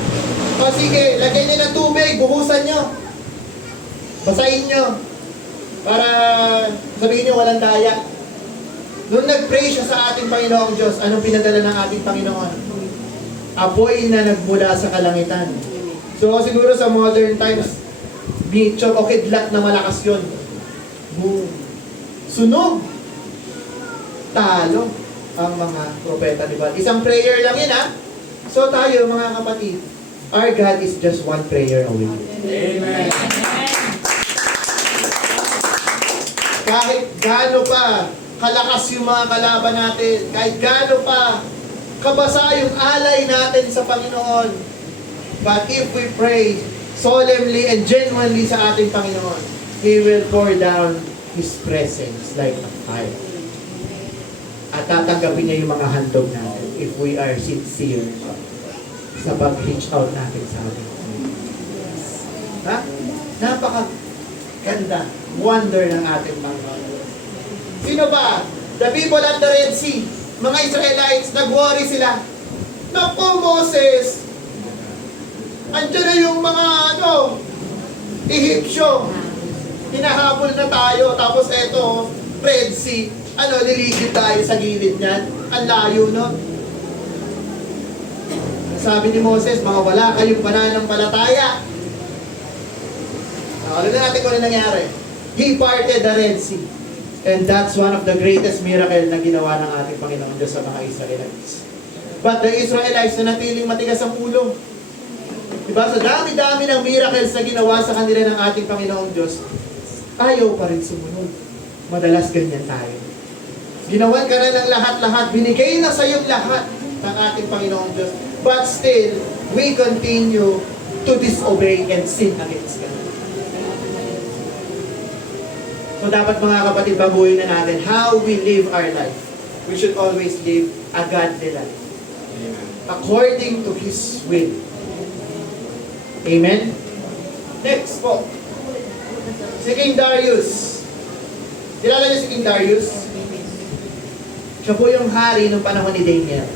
o sige, lagyan niyo ng tubig, buhusan nyo. Basahin nyo. Para sabihin nyo walang daya. Nung nag-pray siya sa ating Panginoong Diyos, anong pinadala ng ating Panginoon? Apoy na nagmula sa kalangitan. So siguro sa modern times, bitchok o kidlat na malakas yun. Boom. Sunog. Talo ang mga propeta ni Baal. Isang prayer lang yun ha. So tayo mga kapatid, our God is just one prayer away. Amen. Kahit gaano pa kalakas yung mga kalaban natin, kahit gaano pa kabasa yung alay natin sa Panginoon, but if we pray solemnly and genuinely sa ating Panginoon, He will pour down His presence like a fire. At tatanggapin niya yung mga handog natin if we are sincere sa pag-reach out natin sa ating Panginoon. Ha? Napaka-ganda, wonder ng ating Panginoon. Sino ba? The people at the Red Sea. Mga Israelites, nag-worry sila. Naku, Moses! Andiyan na yung mga Egyptyo. Hinahabol na tayo. Tapos eto, Red Sea. Liligid tayo sa gilid niyan. Ang layo, no? Sabi ni Moses, mga wala kayong pananampalataya. Alam na natin kung ano nangyari. He parted the Red Sea. And that's one of the greatest miracle na ginawa ng ating Panginoon Diyos sa mga Israelites. But the Israelites na natiling matigas ang ulo. Diba? Sa dami-dami ng miracles na ginawa sa kanila ng ating Panginoong Diyos, ayaw pa rin sumunod. Madalas ganyan tayo. Ginawan ka na ng lahat-lahat, binigay na sa iyong lahat ng ating Panginoong Diyos. But still, we continue to disobey and sin against God. So dapat mga kapatid, baguhin na natin how we live our life. We should always live a godly life. According to His will. Amen? Next po. Si King Darius. Kilala niyo si King Darius? Siya po yung hari ng panahon ni Daniel.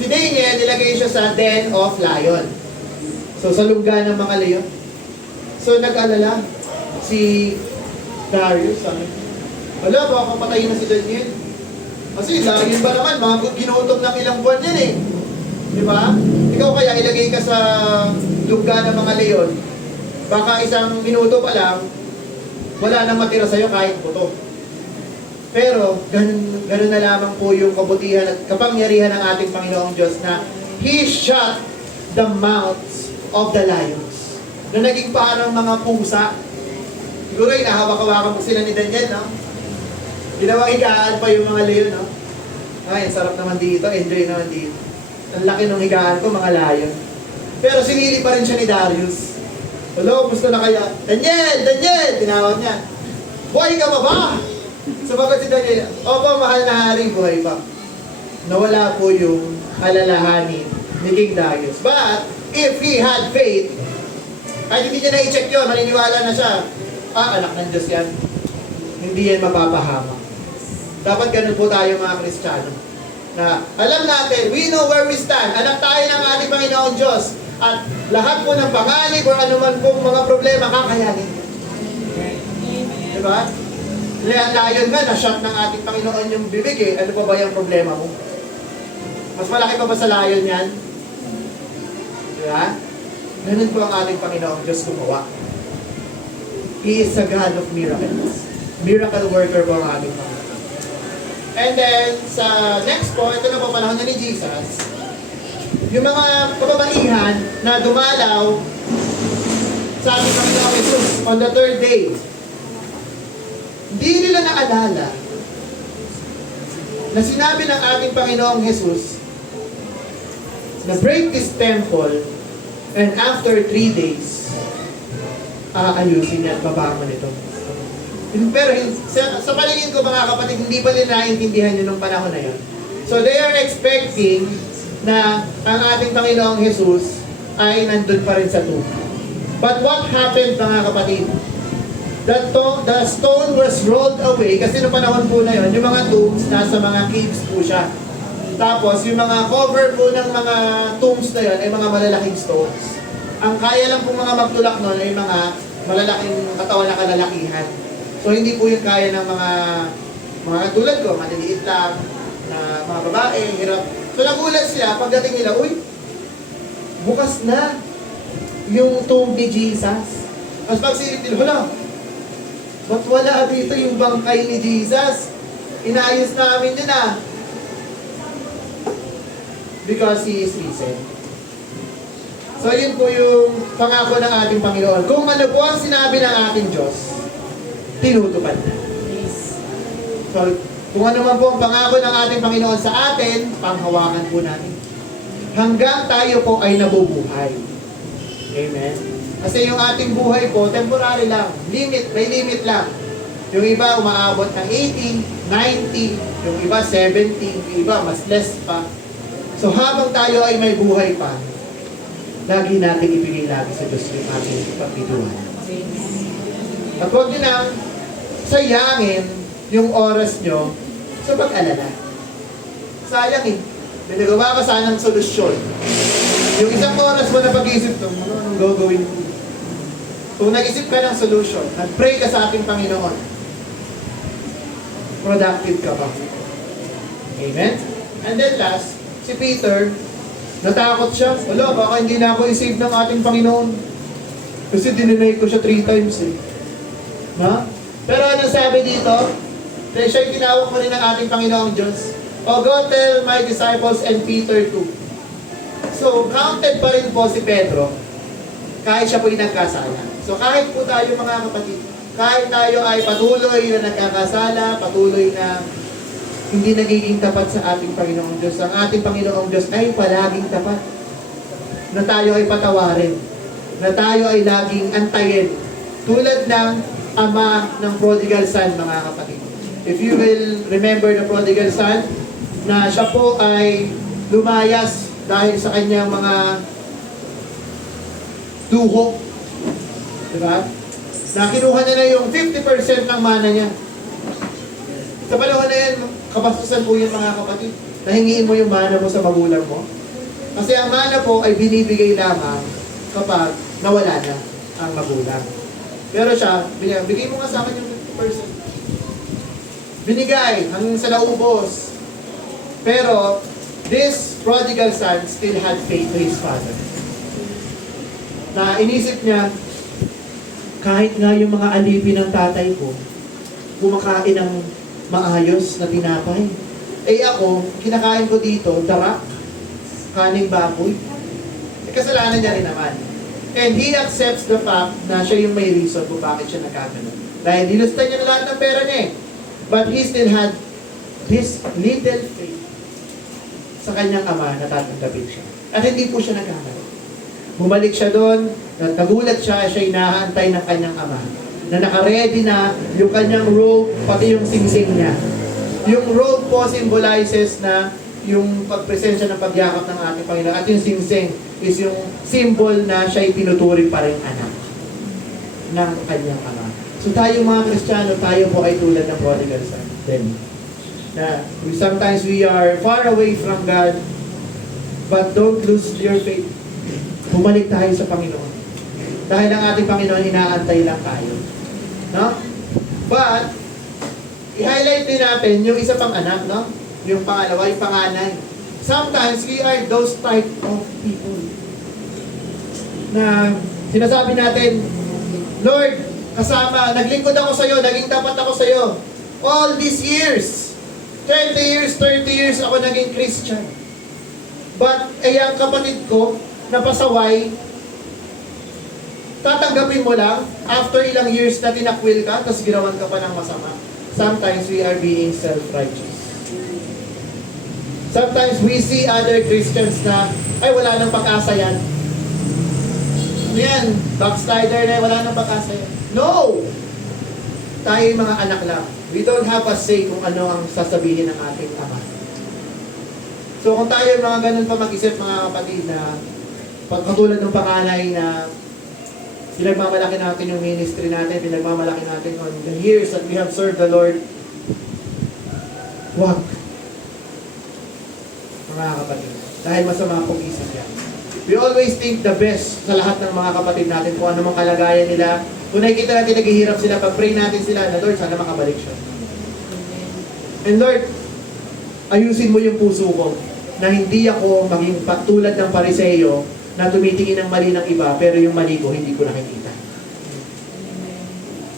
Si Daniel, nilagay siya sa den of lion. So sa lungga ng mga leon. So nag-alala si Darius, sabi, wala, baka patayin na si Daniel. Kasi lion ba naman, mga ginutom ng ilang buwan yan eh. Di ba? ikaw kaya ilagay ka sa lugga ng mga leon, baka isang minuto pa lang, wala nang matira sa'yo kahit buto. Pero, ganun na lamang po yung kabutihan at kapangyarihan ng ating Panginoong Diyos na He shut the mouths of the lions. Na naging parang mga pusa. Siguro yung nahawak-hawakan po sila ni Daniel, no? Ginawang higaan pa yung mga leon, no? Ay, sarap naman dito, enjoy naman dito. Ang laki ng higaan ko, mga lion. Pero sinili pa rin siya ni Darius. Hello, gusto na kaya? Daniel! Daniel! Tinawag niya. Buhay ka pa ba? Sabagat si Daniel, opo, mahal na hari, buhay pa. Nawala po yung alalahanin ni King Darius. But, if he had faith, kahit hindi niya na-check yun, maniniwala na siya, anak ng Diyos yan. Hindi yan mapapahama. Dapat ganun po tayo mga Kristiyano. Na alam natin, we know where we stand. Anak tayo ng ating Panginoon Diyos. At lahat po ng panganib o anuman pong mga problema, kakayanin. Diba? Layon nga, na-shot ng ating Panginoon yung bibig eh. Ano pa ba yung problema mo? Mas malaki pa ba sa layon yan? Diba? Ganun po ang ating Panginoong Diyos gumawa. He is a God of miracles. Miracle worker po ang ating Panginoon. And then, sa next po, ito na po panahon na ni Jesus, yung mga kababaihan na dumalaw sa ating Panginoong Jesus on the third day, hindi nila naalala na sinabi ng ating Panginoong Jesus na break this temple and after 3 days, aayusin niya at babangon ito. Pero sa palingin ko mga kapatid, hindi pa nila naintindihan yun nung panahon na yun. So they are expecting na ang ating Panginoong Jesus ay nandun pa rin sa tomb. But what happened mga kapatid? The stone was rolled away kasi noong panahon po na yun, yung mga tombs nasa mga caves po siya. Tapos yung mga cover po ng mga tombs na yun ay mga malalaking stones. Ang kaya lang po mga magtulak nun ay mga malalaking katawan na kalalakihan. So hindi po yung kaya ng mga tulad ko, maliliit lang, na mga babae, hirap. So nagulat sila, pagdating nila, uy, bukas na yung tomb ni Jesus. Tapos pagsilip nila, wala, ba't wala dito yung bangkay ni Jesus? Inayos namin yun ah. Because He is risen. So yun po yung pangako ng ating Panginoon. Kung ano po ang sinabi ng ating Diyos, tinutupad na. So, kung ano man po ang pangako ng ating Panginoon sa atin, panghawakan po natin. Hanggang tayo po ay nabubuhay. Amen? Kasi yung ating buhay po, temporary lang. May limit lang. Yung iba umaabot ng 80, 90, yung iba 70, yung iba mas less pa. So habang tayo ay may buhay pa, lagi natin ibigay lagi sa Diyos yung ating pagbiduhan. At huwag nyo nang sayangin yung oras nyo sa pag-alala. Sayang eh. May nagawa ka sanang solusyon. Yung isang oras mo na pag-iisip ito, anong gagawin ko? Kung nag-isip ka ng solution, nag-pray ka sa ating Panginoon, productive ka ba? Amen? And then last, si Peter, natakot siya. Wala, baka hindi na ako i-save ng ating Panginoon. Kasi dininay ko siya 3 times eh. Ha? Pero ano sabi dito? Kaya siya'y tinawag mo rin ng ating Panginoong Diyos. O go tell my disciples and Peter too. So, counted pa rin po si Pedro kahit siya po'y nagkasala. So, kahit po tayo mga kapatid, kahit tayo ay patuloy na nagkakasala, patuloy na hindi nagiging tapat sa ating Panginoong Diyos, ang ating Panginoong Diyos ay palaging tapat. Na tayo ay patawarin. Na tayo ay laging antayin. Tulad ng ama ng prodigal son, mga kapatid. If you will remember the prodigal son, na siya po ay lumayas dahil sa kanyang mga duho. Diba? Na kinuha niya na yung 50% ng mana niya. Sa panahon na yan, kapastusan po yun mga kapatid. Nahingiin mo yung mana mo sa magulang mo. Kasi ang mana po ay binibigay lamang kapag nawala na ang magulang. Pero siya, bigay mo nga sa akin yung 50%. Binigay hanggang sa naubos. Pero, this prodigal son still had faith to his father. Na inisip niya, kahit nga yung mga alipin ng tatay ko, kumakain ng maayos na tinapay. Eh ako, kinakain ko dito, darak, kaning baboy. Eh, kasalanan niya rin naman. And he accepts the fact na siya yung may reason kung bakit siya nagkaganon. Dahil nilusta niya na lahat ng pera niya eh. But he still had this little faith sa kanyang ama na tatanggapin siya. At hindi po siya nagkaganon. Bumalik siya doon, at nagulat siya inaantay ng kanyang ama. Na naka-ready na yung kanyang robe, pati yung singsing niya. Yung robe po symbolizes na yung pagpresensya ng pagyakap ng ating Panginoon. At yung singsing is yung symbol na siya'y tinuturing pa rin anak ng kanyang ama. So tayo mga Kristiyano, tayo po ay tulad ng prodigal son. Then, na sometimes we are far away from God, but don't lose your faith. Bumalik tayo sa Panginoon. Dahil ang ating Panginoon, inaantay lang tayo. No? But, i-highlight din natin yung isa pang anak, no? Yung pangalawa, yung panganay. Sometimes, we are those type of people na sinasabi natin, Lord, kasama, naglingkod ako sa'yo, naging tapat ako sa'yo. All these years, 20 years, 30 years ako naging Christian. But, ang kapatid ko, napasaway, tatanggapin mo lang after ilang years na tinakwil ka, tapos ginawan ka pa ng masama. Sometimes we are being self-righteous. Sometimes we see other Christians na, ay wala nang pag-asa yan. Ano yan? Backslider na wala nang pag-asa yan. No! Tayo yung mga anak lang. We don't have a say kung ano ang sasabihin ng ating ama. So kung tayo yung mga ganun pa mag-isip mga kapatid na pagkatulad ng panganay na pinagmamalaki natin yung ministry natin, pinagmamalaki natin on the years that we have served the Lord. Wag. Mga kapatid. Dahil masama pong isip yan. We always think the best sa lahat ng mga kapatid natin kung ano mang kalagayan nila. Kung nakikita natin naghihirap sila, pag-pray natin sila na Lord, sana makabalik siya. And Lord, ayusin mo yung puso ko na hindi ako maging tulad ng Pariseo na tumitingin ng mali ng iba, pero yung mali ko, hindi ko nakikita.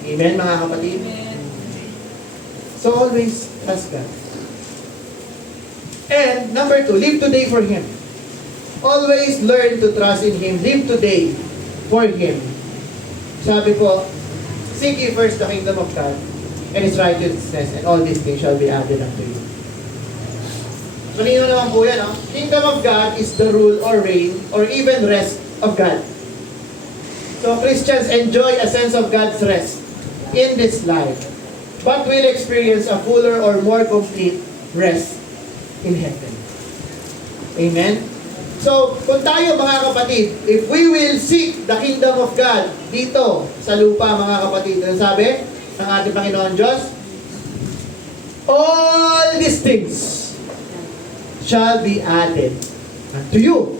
Amen, mga kapatid? So always trust God. And number 2, live today for Him. Always learn to trust in Him. Live today for Him. Sabi ko, seek ye first the kingdom of God and His righteousness, and all these things shall be added unto you. Kanino naman po yan, no? Kingdom of God is the rule or reign or even rest of God. So Christians enjoy a sense of God's rest in this life, but will experience a fuller or more complete rest in heaven. Amen? So, kung tayo mga kapatid, if we will seek the kingdom of God dito sa lupa mga kapatid, ano sabi ng ating Panginoon Diyos? All these things shall be added unto you.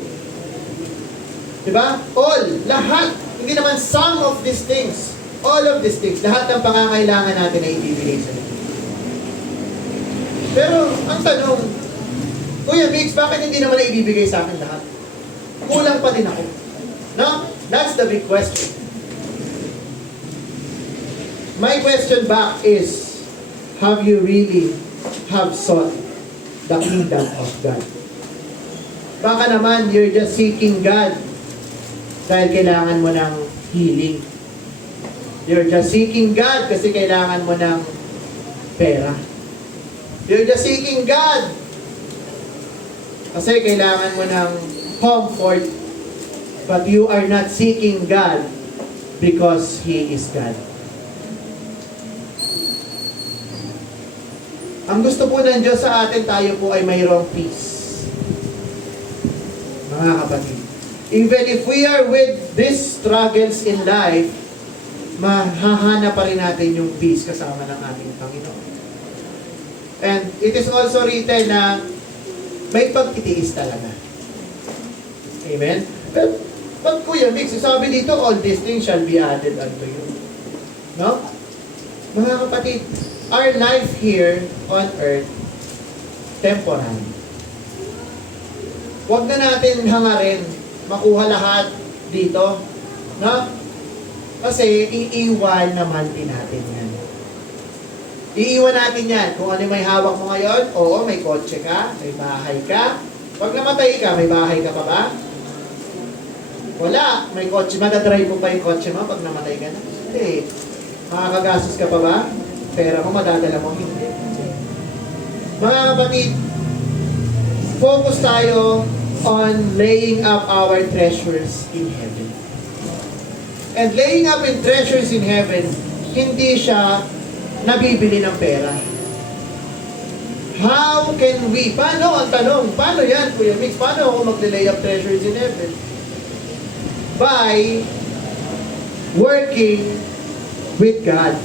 Diba? All, lahat, hindi naman some of these things, all of these things, lahat ng pangangailangan natin ay ibibigay sa Diyos. Pero, ang tanong, Kuya Biggs, bakit hindi naman ibibigay sa akin lahat? Kulang pa din ako. No? That's the big question. My question back is, have you really have sought the kingdom of God? Baka naman, you're just seeking God dahil kailangan mo ng healing. You're just seeking God kasi kailangan mo ng pera. You're just seeking God kasi kailangan mo ng comfort, but you are not seeking God because He is God. Ang gusto po ng Diyos sa atin, tayo po ay mayroong peace. Mga kapatid. Even if we are with these struggles in life, mahahana pa rin natin yung peace kasama ng ating Panginoon. And it is also written na may pagtitiis talaga. Amen? But Kuya Mix, sabi dito, all these things shall be added unto you. No? Mga kapatid, our life here on earth, temporary. huwag na natin hangarin makuha lahat dito. No? Kasi iiwan naman din natin yan. Iiwan natin yan. Kung ano yung may hawak mo ngayon, oo, may kotse ka, may bahay ka. Pag namatay ka, may bahay ka pa ba? Wala. May kotse. Madadrive mo pa yung kotse mo pag namatay ka na? Hindi. Makakagastos ka pa ba? Pera mo, madadala mo? Hindi. Mga kapatid, focus tayo on laying up our treasures in heaven. And laying up in treasures in heaven, hindi siya nabibili ng pera. How can we? Paano ang tanong? Paano yan, Kuya Mix? Paano ako mag-lay up treasures in heaven? By working with God.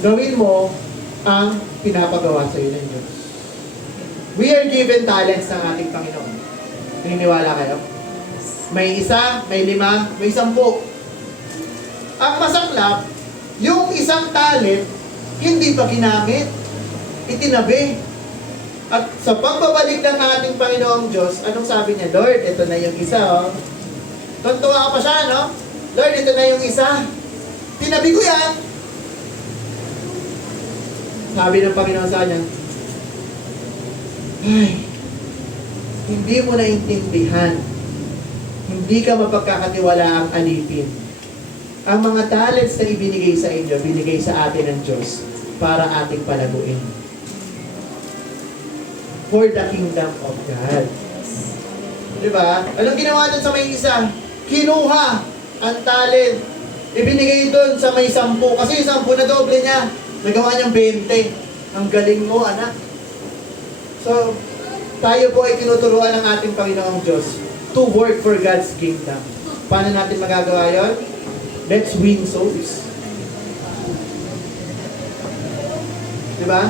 Gawin mo ang pinapagawa sa iyo ng Diyos. We are given talents ng ating Panginoon. Naniniwala kayo? May isa, may 5, may 10. Ang masaklap, yung isang talent, hindi pa ginamit. Itinabi. At sa pagbabalik ng ating Panginoong Diyos, anong sabi niya? Lord, ito na yung isa, oh. Tuntua pa siya, no? Lord, ito na yung isa. Tinabi ko yan. Sabi ng Panginoon sa kanya, ay, hindi mo naintindihan. Hindi ka mapagkakatiwala ang alipin. Ang mga talents na ibinigay sa inyo, binigay sa atin ng Diyos para ating palaguin. For the kingdom of God. Diba? Anong ginawa doon sa may isa? Kinuha ang talent. Ibinigay doon sa may 10. Kasi 10 na doble niya. Nagawa niyang 20. Ang galing mo, anak. So, tayo po ay tinuturuan ng ating Panginoong Diyos to work for God's kingdom. Paano natin magagawa yon? Let's win souls. Diba?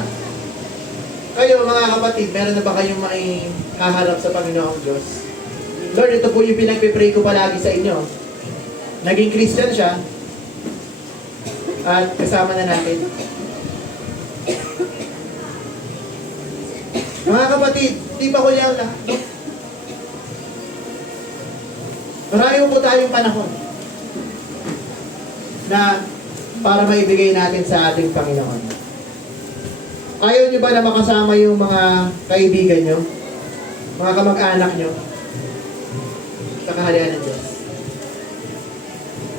Kayo mga kapatid, meron na ba kayong haharap sa Panginoong Diyos? Lord, ito po yung pinagpipray ko palagi sa inyo. Naging Christian siya. At kasama na natin. Mga kapatid, di ba ko yan lahat? Marami po tayong panahon na para maibigay natin sa ating Panginoon. Ayaw nyo ba na makasama yung mga kaibigan nyo? Mga kamag-anak nyo? Sa kaharian ng Diyos.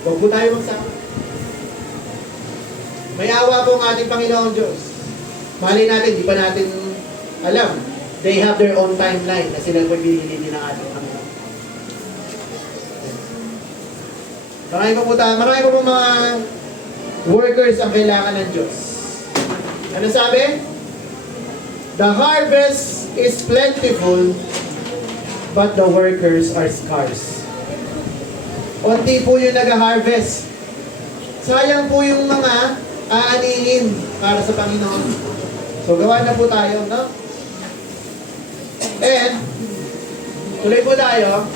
Huwag po tayo magsama. May awa po ang ating Panginoon Diyos. Mahalin natin, di pa natin alam. They have their own timeline na sila paglilili ng ating Panginoon. Marami po mga workers ang kailangan ng Diyos. Ano sabi? The harvest is plentiful, but the workers are scarce. Unti po yung nag-harvest. Sayang po yung mga aanihin para sa Panginoon. So, gawa na po tayo, no? And, tuloy po tayo.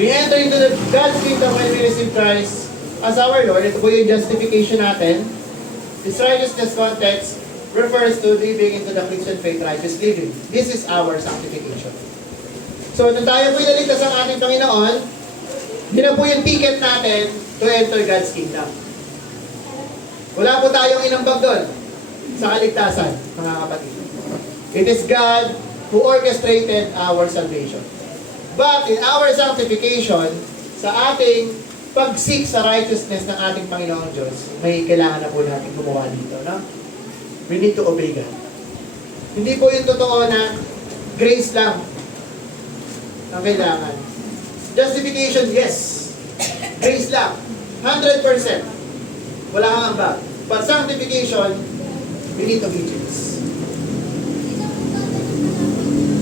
We enter into the God's kingdom when we receive Christ as our Lord. Ito po yung justification natin. This righteousness context refers to living into the Christian faith, righteous living. This is our sanctification. So, nung tayo po inaligtas ang ating Panginoon, yun na po yung ticket natin to enter God's kingdom. Wala po tayong inambag doon sa kaligtasan, mga kapatid. It is God who orchestrated our salvation. But in our sanctification, sa ating pag-seek sa righteousness ng ating Panginoong Diyos, may kailangan na po natin gumawa dito, no? We need to obey God. Hindi po yung totoo na grace lang ang kailangan. Justification, yes. Grace lang. 100%. Wala kang ambag. But sanctification, we need obedience.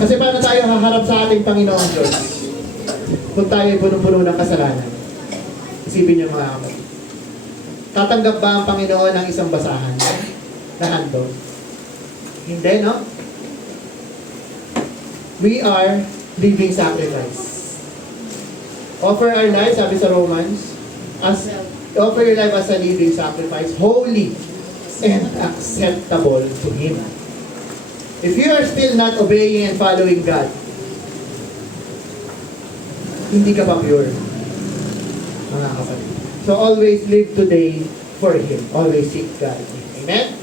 Kasi paano tayo haharap sa ating Panginoong Diyos kung tayo ay punong-puno ng kasalanan? Isipin niyo mga kapatid. Tatanggap ba ang Panginoon ng isang basahan na handog? Hindi, no? We are living sacrifice. Offer our lives, sabi sa Romans, offer your life as a living sacrifice, holy and acceptable to Him. If you are still not obeying and following God, hindi ka pa pure. Mga kapatid. So always live today for Him. Always seek God. Amen?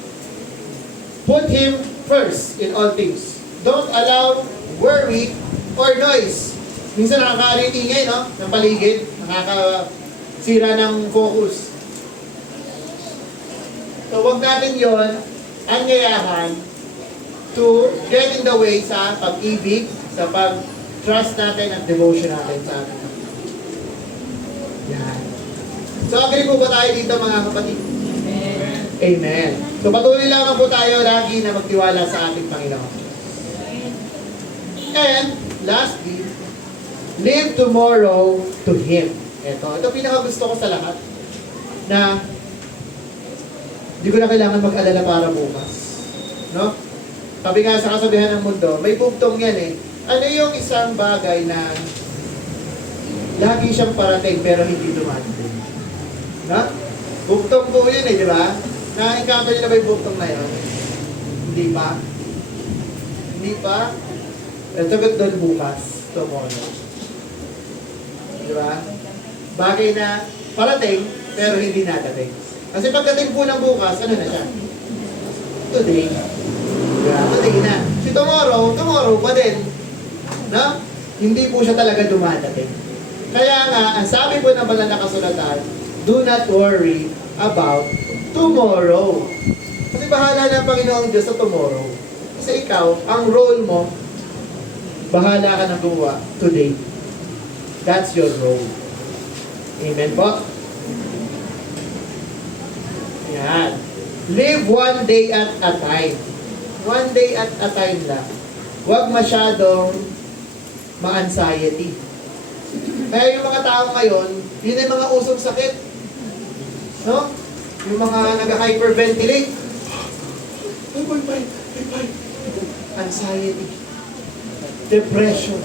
Put Him first in all things. Don't allow worry or noise. Minsan nakakaano yung ingay, no? Ng paligid. Nakakasira ng focus. So huwag natin yon anyayahan to get in the way sa pag-ibig, sa pag-trust natin at devotion natin sa atin. Yan. So agree po ba tayo dito mga kapatid? Amen. Amen. So patuloy lang po tayo lagi na magtiwala sa ating Panginoon. And lastly, live tomorrow to Him. Ito pinaka-gusto ko sa lahat na hindi ko na kailangan mag-alala para bukas. No? Sabi nga sa kasabihan ng mundo, may bugtong yan eh. Ano yung isang bagay na lagi siyang parating pero hindi dumating? No? Bugtong po yun eh, di ba? Na-encounter nyo na ba yung bugtong na yun? Hindi pa? Hindi pa? Sagot doon bukas, tomorrow. Di ba? Bagay na parating pero hindi nadating. Kasi pagdating po ng bukas, ano na siya? Today. Yeah, today na. Si tomorrow pa din. No? Hindi po siya talaga dumadating. Kaya nga, ang sabi po ng banal na kasulatan, do not worry about tomorrow. Kasi bahala na ang Panginoong Diyos sa tomorrow. Kasi ikaw, ang role mo, bahala ka ng gumawa today. That's your role. Amen po? Yan. Live one day at a time. One day at a time lang. Huwag masyadong ma-anxiety. Kaya yung mga tao ngayon, yun yung mga usong sakit. No? Yung mga nag-hyperventilate. Anxiety. Depression.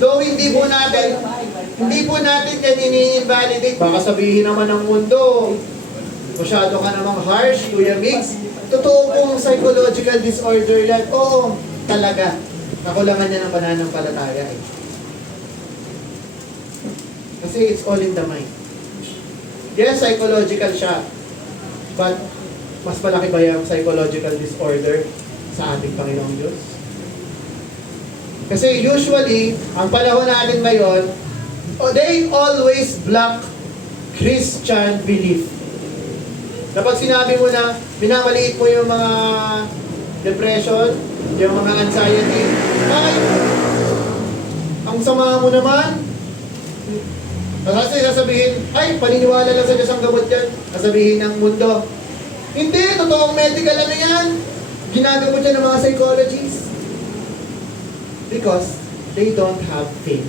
Though hindi po natin yan ini-invalidate. Baka sabihin naman ng mundo, masyado ka namang harsh, Kuya Mix. Totoo pong psychological disorder yan. Oo, talaga. Nakulangan niya ng pananampalataya eh. Kasi it's all in the mind. Yes, psychological siya. But, mas malaki ba yung psychological disorder sa ating Panginoong Diyos? Kasi usually, ang panahon natin ngayon, they always block Christian belief. Kapag sinabi mo na minamaliit mo yung mga depression, yung mga anxiety, ay, ang sama mo naman. Kasi sasabihin, ay, paniniwala lang sa Diyos ang gamot yan. Sasabihin ng mundo, hindi, totoong medical ano yan. Ginagamot yan ng mga psychologists. Because they don't have faith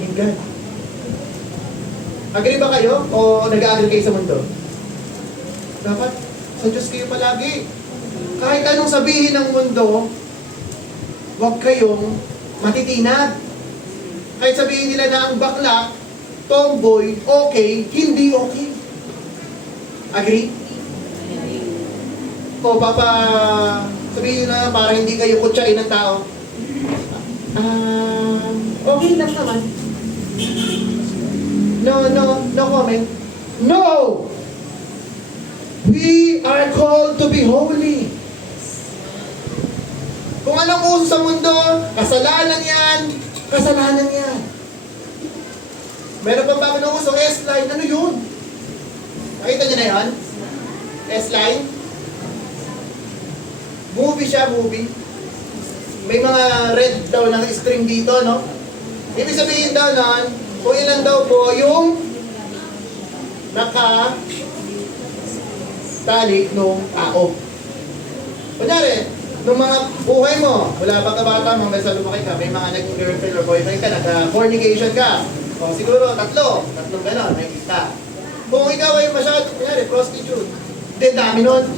in God. Agree ba kayo? O nag-agree kayo sa mundo? Dapat sa Diyos kayo palagi. Kahit anong sabihin ng mundo, huwag kayong matitinag. Kahit sabihin nila na ang bakla, tomboy, okay, hindi okay. Agree? O sabihin na para hindi kayo kutsain ng tao. Okay lang naman. No comment. No! We are called to be holy. Kung anong uso sa mundo, kasalanan yan. Kasalanan yan. Meron pa ba ng uso? S-line. Ano yun? Nakita niyo na yan? S-line? Movie siya, movie. May mga red daw na string dito, no? Ibig sabihin daw nun, kung ilan daw po yung tali nung tao. Kunyari, nung mga buhay mo, wala pa kabata, mga sa lumaki ka, may mga naging girlfriend or boyfriend ka, nagka-fornication ka. O siguro, tatlong gano'n, may kita. Kung ikaw ay masyado, kunyari, prostitute, then dami nun.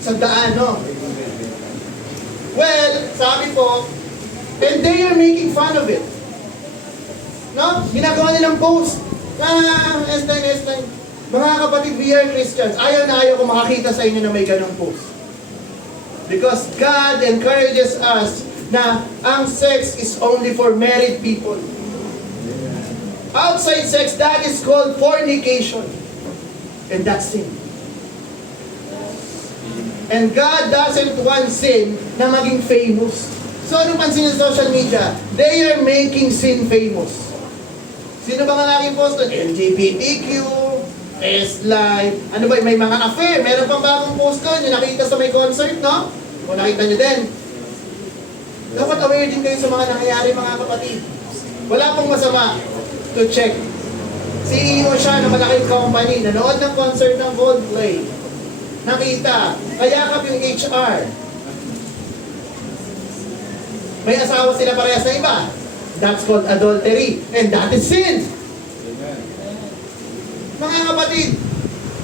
100, no? Well, sabi po, and they are making fun of it. No? Ginagawa nilang post. S9. Mga kapatid, we are Christians. Ayaw na ayaw ko makakita sa inyo na may ganong post. Because God encourages us na ang sex is only for married people. Outside sex, that is called fornication. And that's sin. And God doesn't want sin na maging famous. So ano pansin sa social media? They are making sin famous. Sino ba nga naging post doon? LGBTQ, S-Life, ano ba, may mga affair. Meron pang bagong post doon, yung nakita sa may concert, no? O nakita nyo din. Dapat aware din kayo sa mga nangyayari, mga kapatid. Wala pong masama to check. CEO siya ng malaking company, nanood ng concert ng Coldplay. Nakita, kayakap yung HR. May asawa sila parehas na iba. That's called adultery. And that is sin. Amen. Mga kapatid,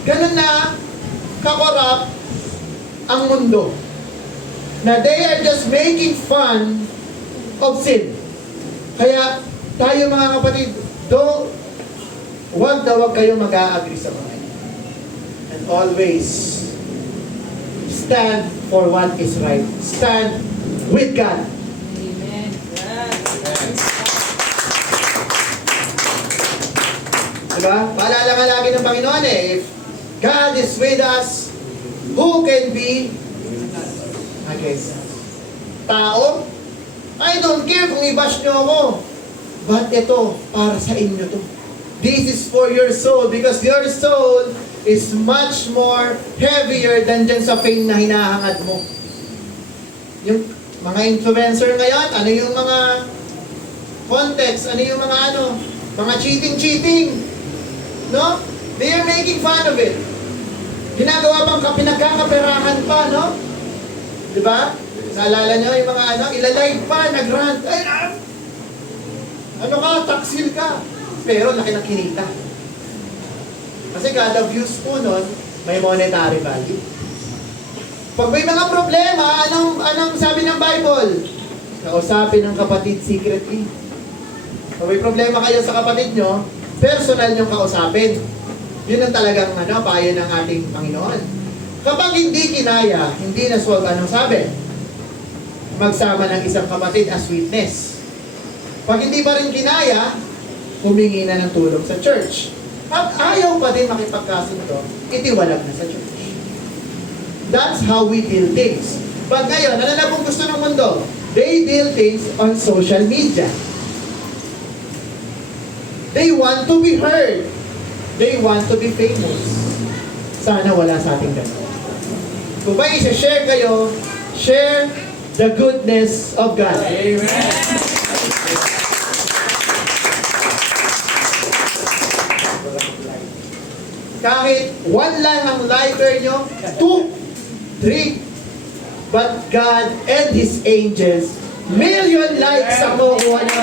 ganun na kakorap ang mundo. Na they are just making fun of sin. Kaya tayo mga kapatid, wag kayo mag-a-agree sa mga ito. And always stand for what is right. Stand with God. Amen. Diba? Paalala nga lagi ng Panginoon if God is with us, who can be against us? Tao? I don't care kung i-bash nyo ako. But ito, para sa inyo to. This is for your soul because your soul is much more heavier than dyan sa fame na hinahangad mo. Yung mga influencer ngayon, ano yung mga context, ano yung mga mga cheating. No? They are making fun of it. Ginagawa pang pinagkakaperahan pa, no? Diba? Naalala nyo yung mga ilalive pa, nagrant. Ay, ano ka, taksil ka. Pero laki ng kinita. Kasi kada views po nun, may monetary value. Pag may mga problema, anong sabi ng Bible? Kausapin ng kapatid secretly. Pag may problema kayo sa kapatid nyo, personal nyong kausapin. Yun ang talagang payo ng ating Panginoon. Kapag hindi kinaya, hindi na-solve, anong sabi? Magsama ng isang kapatid as witness. Pag hindi pa rin kinaya, humingi na ng tulong sa church. At ayaw pa din makipagkasunto, itiwalag na sa church. That's how we deal things. But ngayon, ano na pong gusto ng mundo? They deal things on social media. They want to be heard. They want to be famous. Sana wala sa ating ganun. Kung ba i-share kayo, share the goodness of God. Amen. Kahit one lang ang liker nyo, 2, 3, but God and His angels, million likes ang makukuha nyo.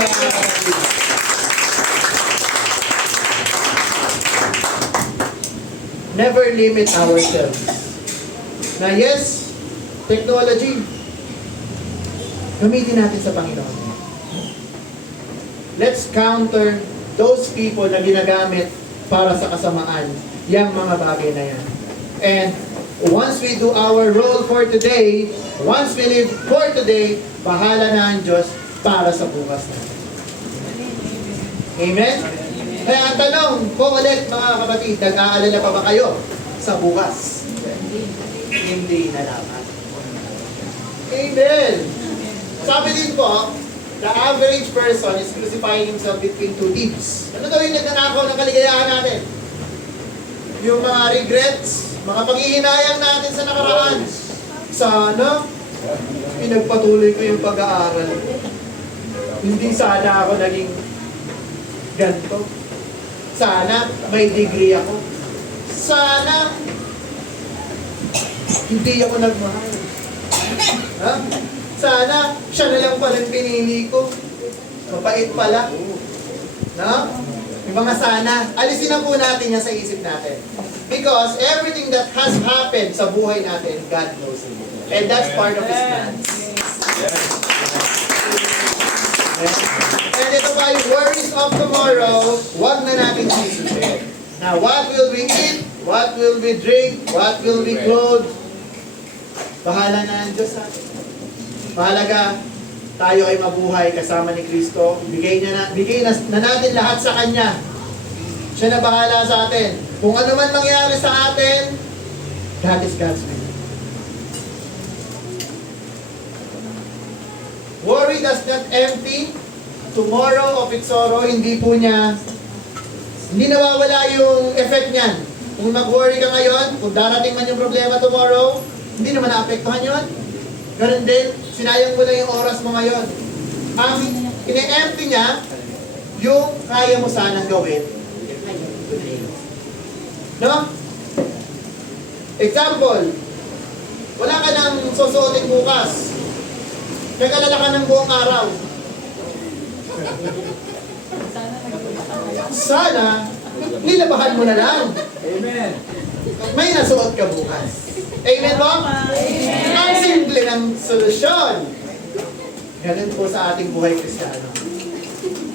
Never limit ourselves. Na yes, technology, gamitin natin sa Panginoon. Let's counter those people na ginagamit para sa kasamaan, yung mga bagay na yan. And once we do our role for today, once we live for today, bahala na ang Diyos para sa bukas natin. Amen? Kaya ang tanong ko ulit mga kapatid, nag-aalala pa ba kayo sa bukas? Hindi na dapat. Amen! Sabi din po, the average person is crucifying himself between two thieves. Ano daw yung nagnanakaw ng kaligayahan natin? Yung mga regrets, mga panghihinayang natin sa nakaraan. Sana, pinagpatuloy ko yung pag-aaral. Hindi sana ako naging ganito. Sana, may degree ako. Sana, hindi ako nagmahal. Ha? Sana, siya na lang pala pinili ko. Mapait pala. No? Yung mga sana, alisin na po natin yan sa isip natin. Because everything that has happened sa buhay natin, God knows it. And that's part of His plans. And ito pa yung worries of tomorrow, wag na natin sisipin. Now, what will we eat? What will we drink? What will we clothe? Bahala na ang Diyos sa atin. Mahalaga, tayo ay mabuhay kasama ni Kristo. Bigay na natin lahat sa Kanya. Siya na bahala sa atin. Kung ano man mangyari sa atin, that is God's will. Worry does not empty tomorrow of its sorrow. Hindi nawawala yung effect niyan. Kung mag-worry ka ngayon, kung darating man yung problema tomorrow, hindi naman naapektuhan yun. Ganun din, sinayang mo lang yung oras mo ngayon. Ang ine-empty niya, yung kaya mo sanang gawin. No? Example, wala ka nang susuotin bukas. Nag-alala ka ng buong araw. Sana, nilabahan mo na lang. Amen. May nasuot ka bukas. Amen po? Ang simple ng solusyon. Ganun po sa ating buhay Kristiyano.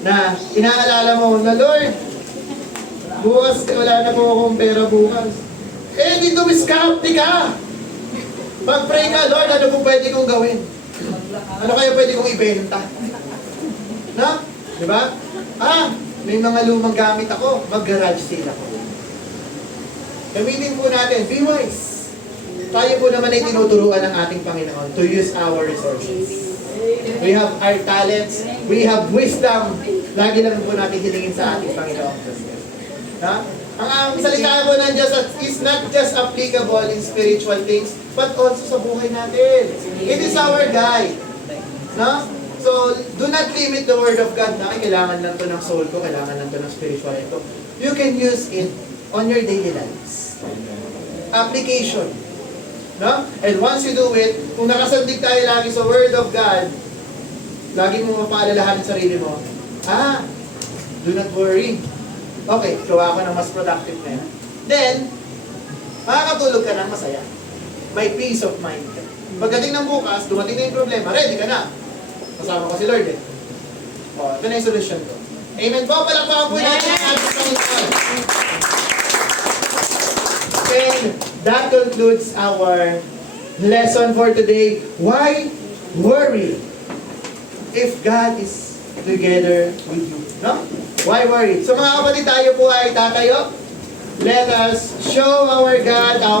Na inaalala mo na, Lord, bukas wala na po akong pera bukas. Eh, di dumiskarte ka. Pag-pray ka, Lord, ano po pwede kong gawin? Ano kaya pwede kong ibenta? No? Diba? May mga lumang gamit ako, mag-garage sale ako. Gamitin po natin, be wise. Tayo po naman ay tinuturuan ng ating Panginoon to use our resources. We have our talents, we have wisdom. Lagi naman po natin hilingin sa ating Panginoon. Ha? Ang salita po ng Diyos is not just applicable in spiritual things, but also sa buhay natin. It is our guide. No? So, do not limit the Word of God na, kailangan lang to ng soul ko, kailangan lang to ng spiritual ito. You can use it on your daily lives. Application. No? And once you do it, kung nakasandig tayo lagi sa Word of God, lagi mo mapaalalahanin sa sarili mo, do not worry. Okay, gawa ko ng mas productive na yan. Then, makakatulog ka ng masaya. May peace of mind ka. Pagdating ng bukas, dumating na yung problema, ready ka na. Kasama ko si Lord eh. Ito na yung solution ko. Amen po, palakpakan po natin ang ating Panginoon. And that concludes our lesson for today. Why worry if God is together with you? No? Why worry? So mga kapatid, tayo po ay tatayo. Let us show our God, our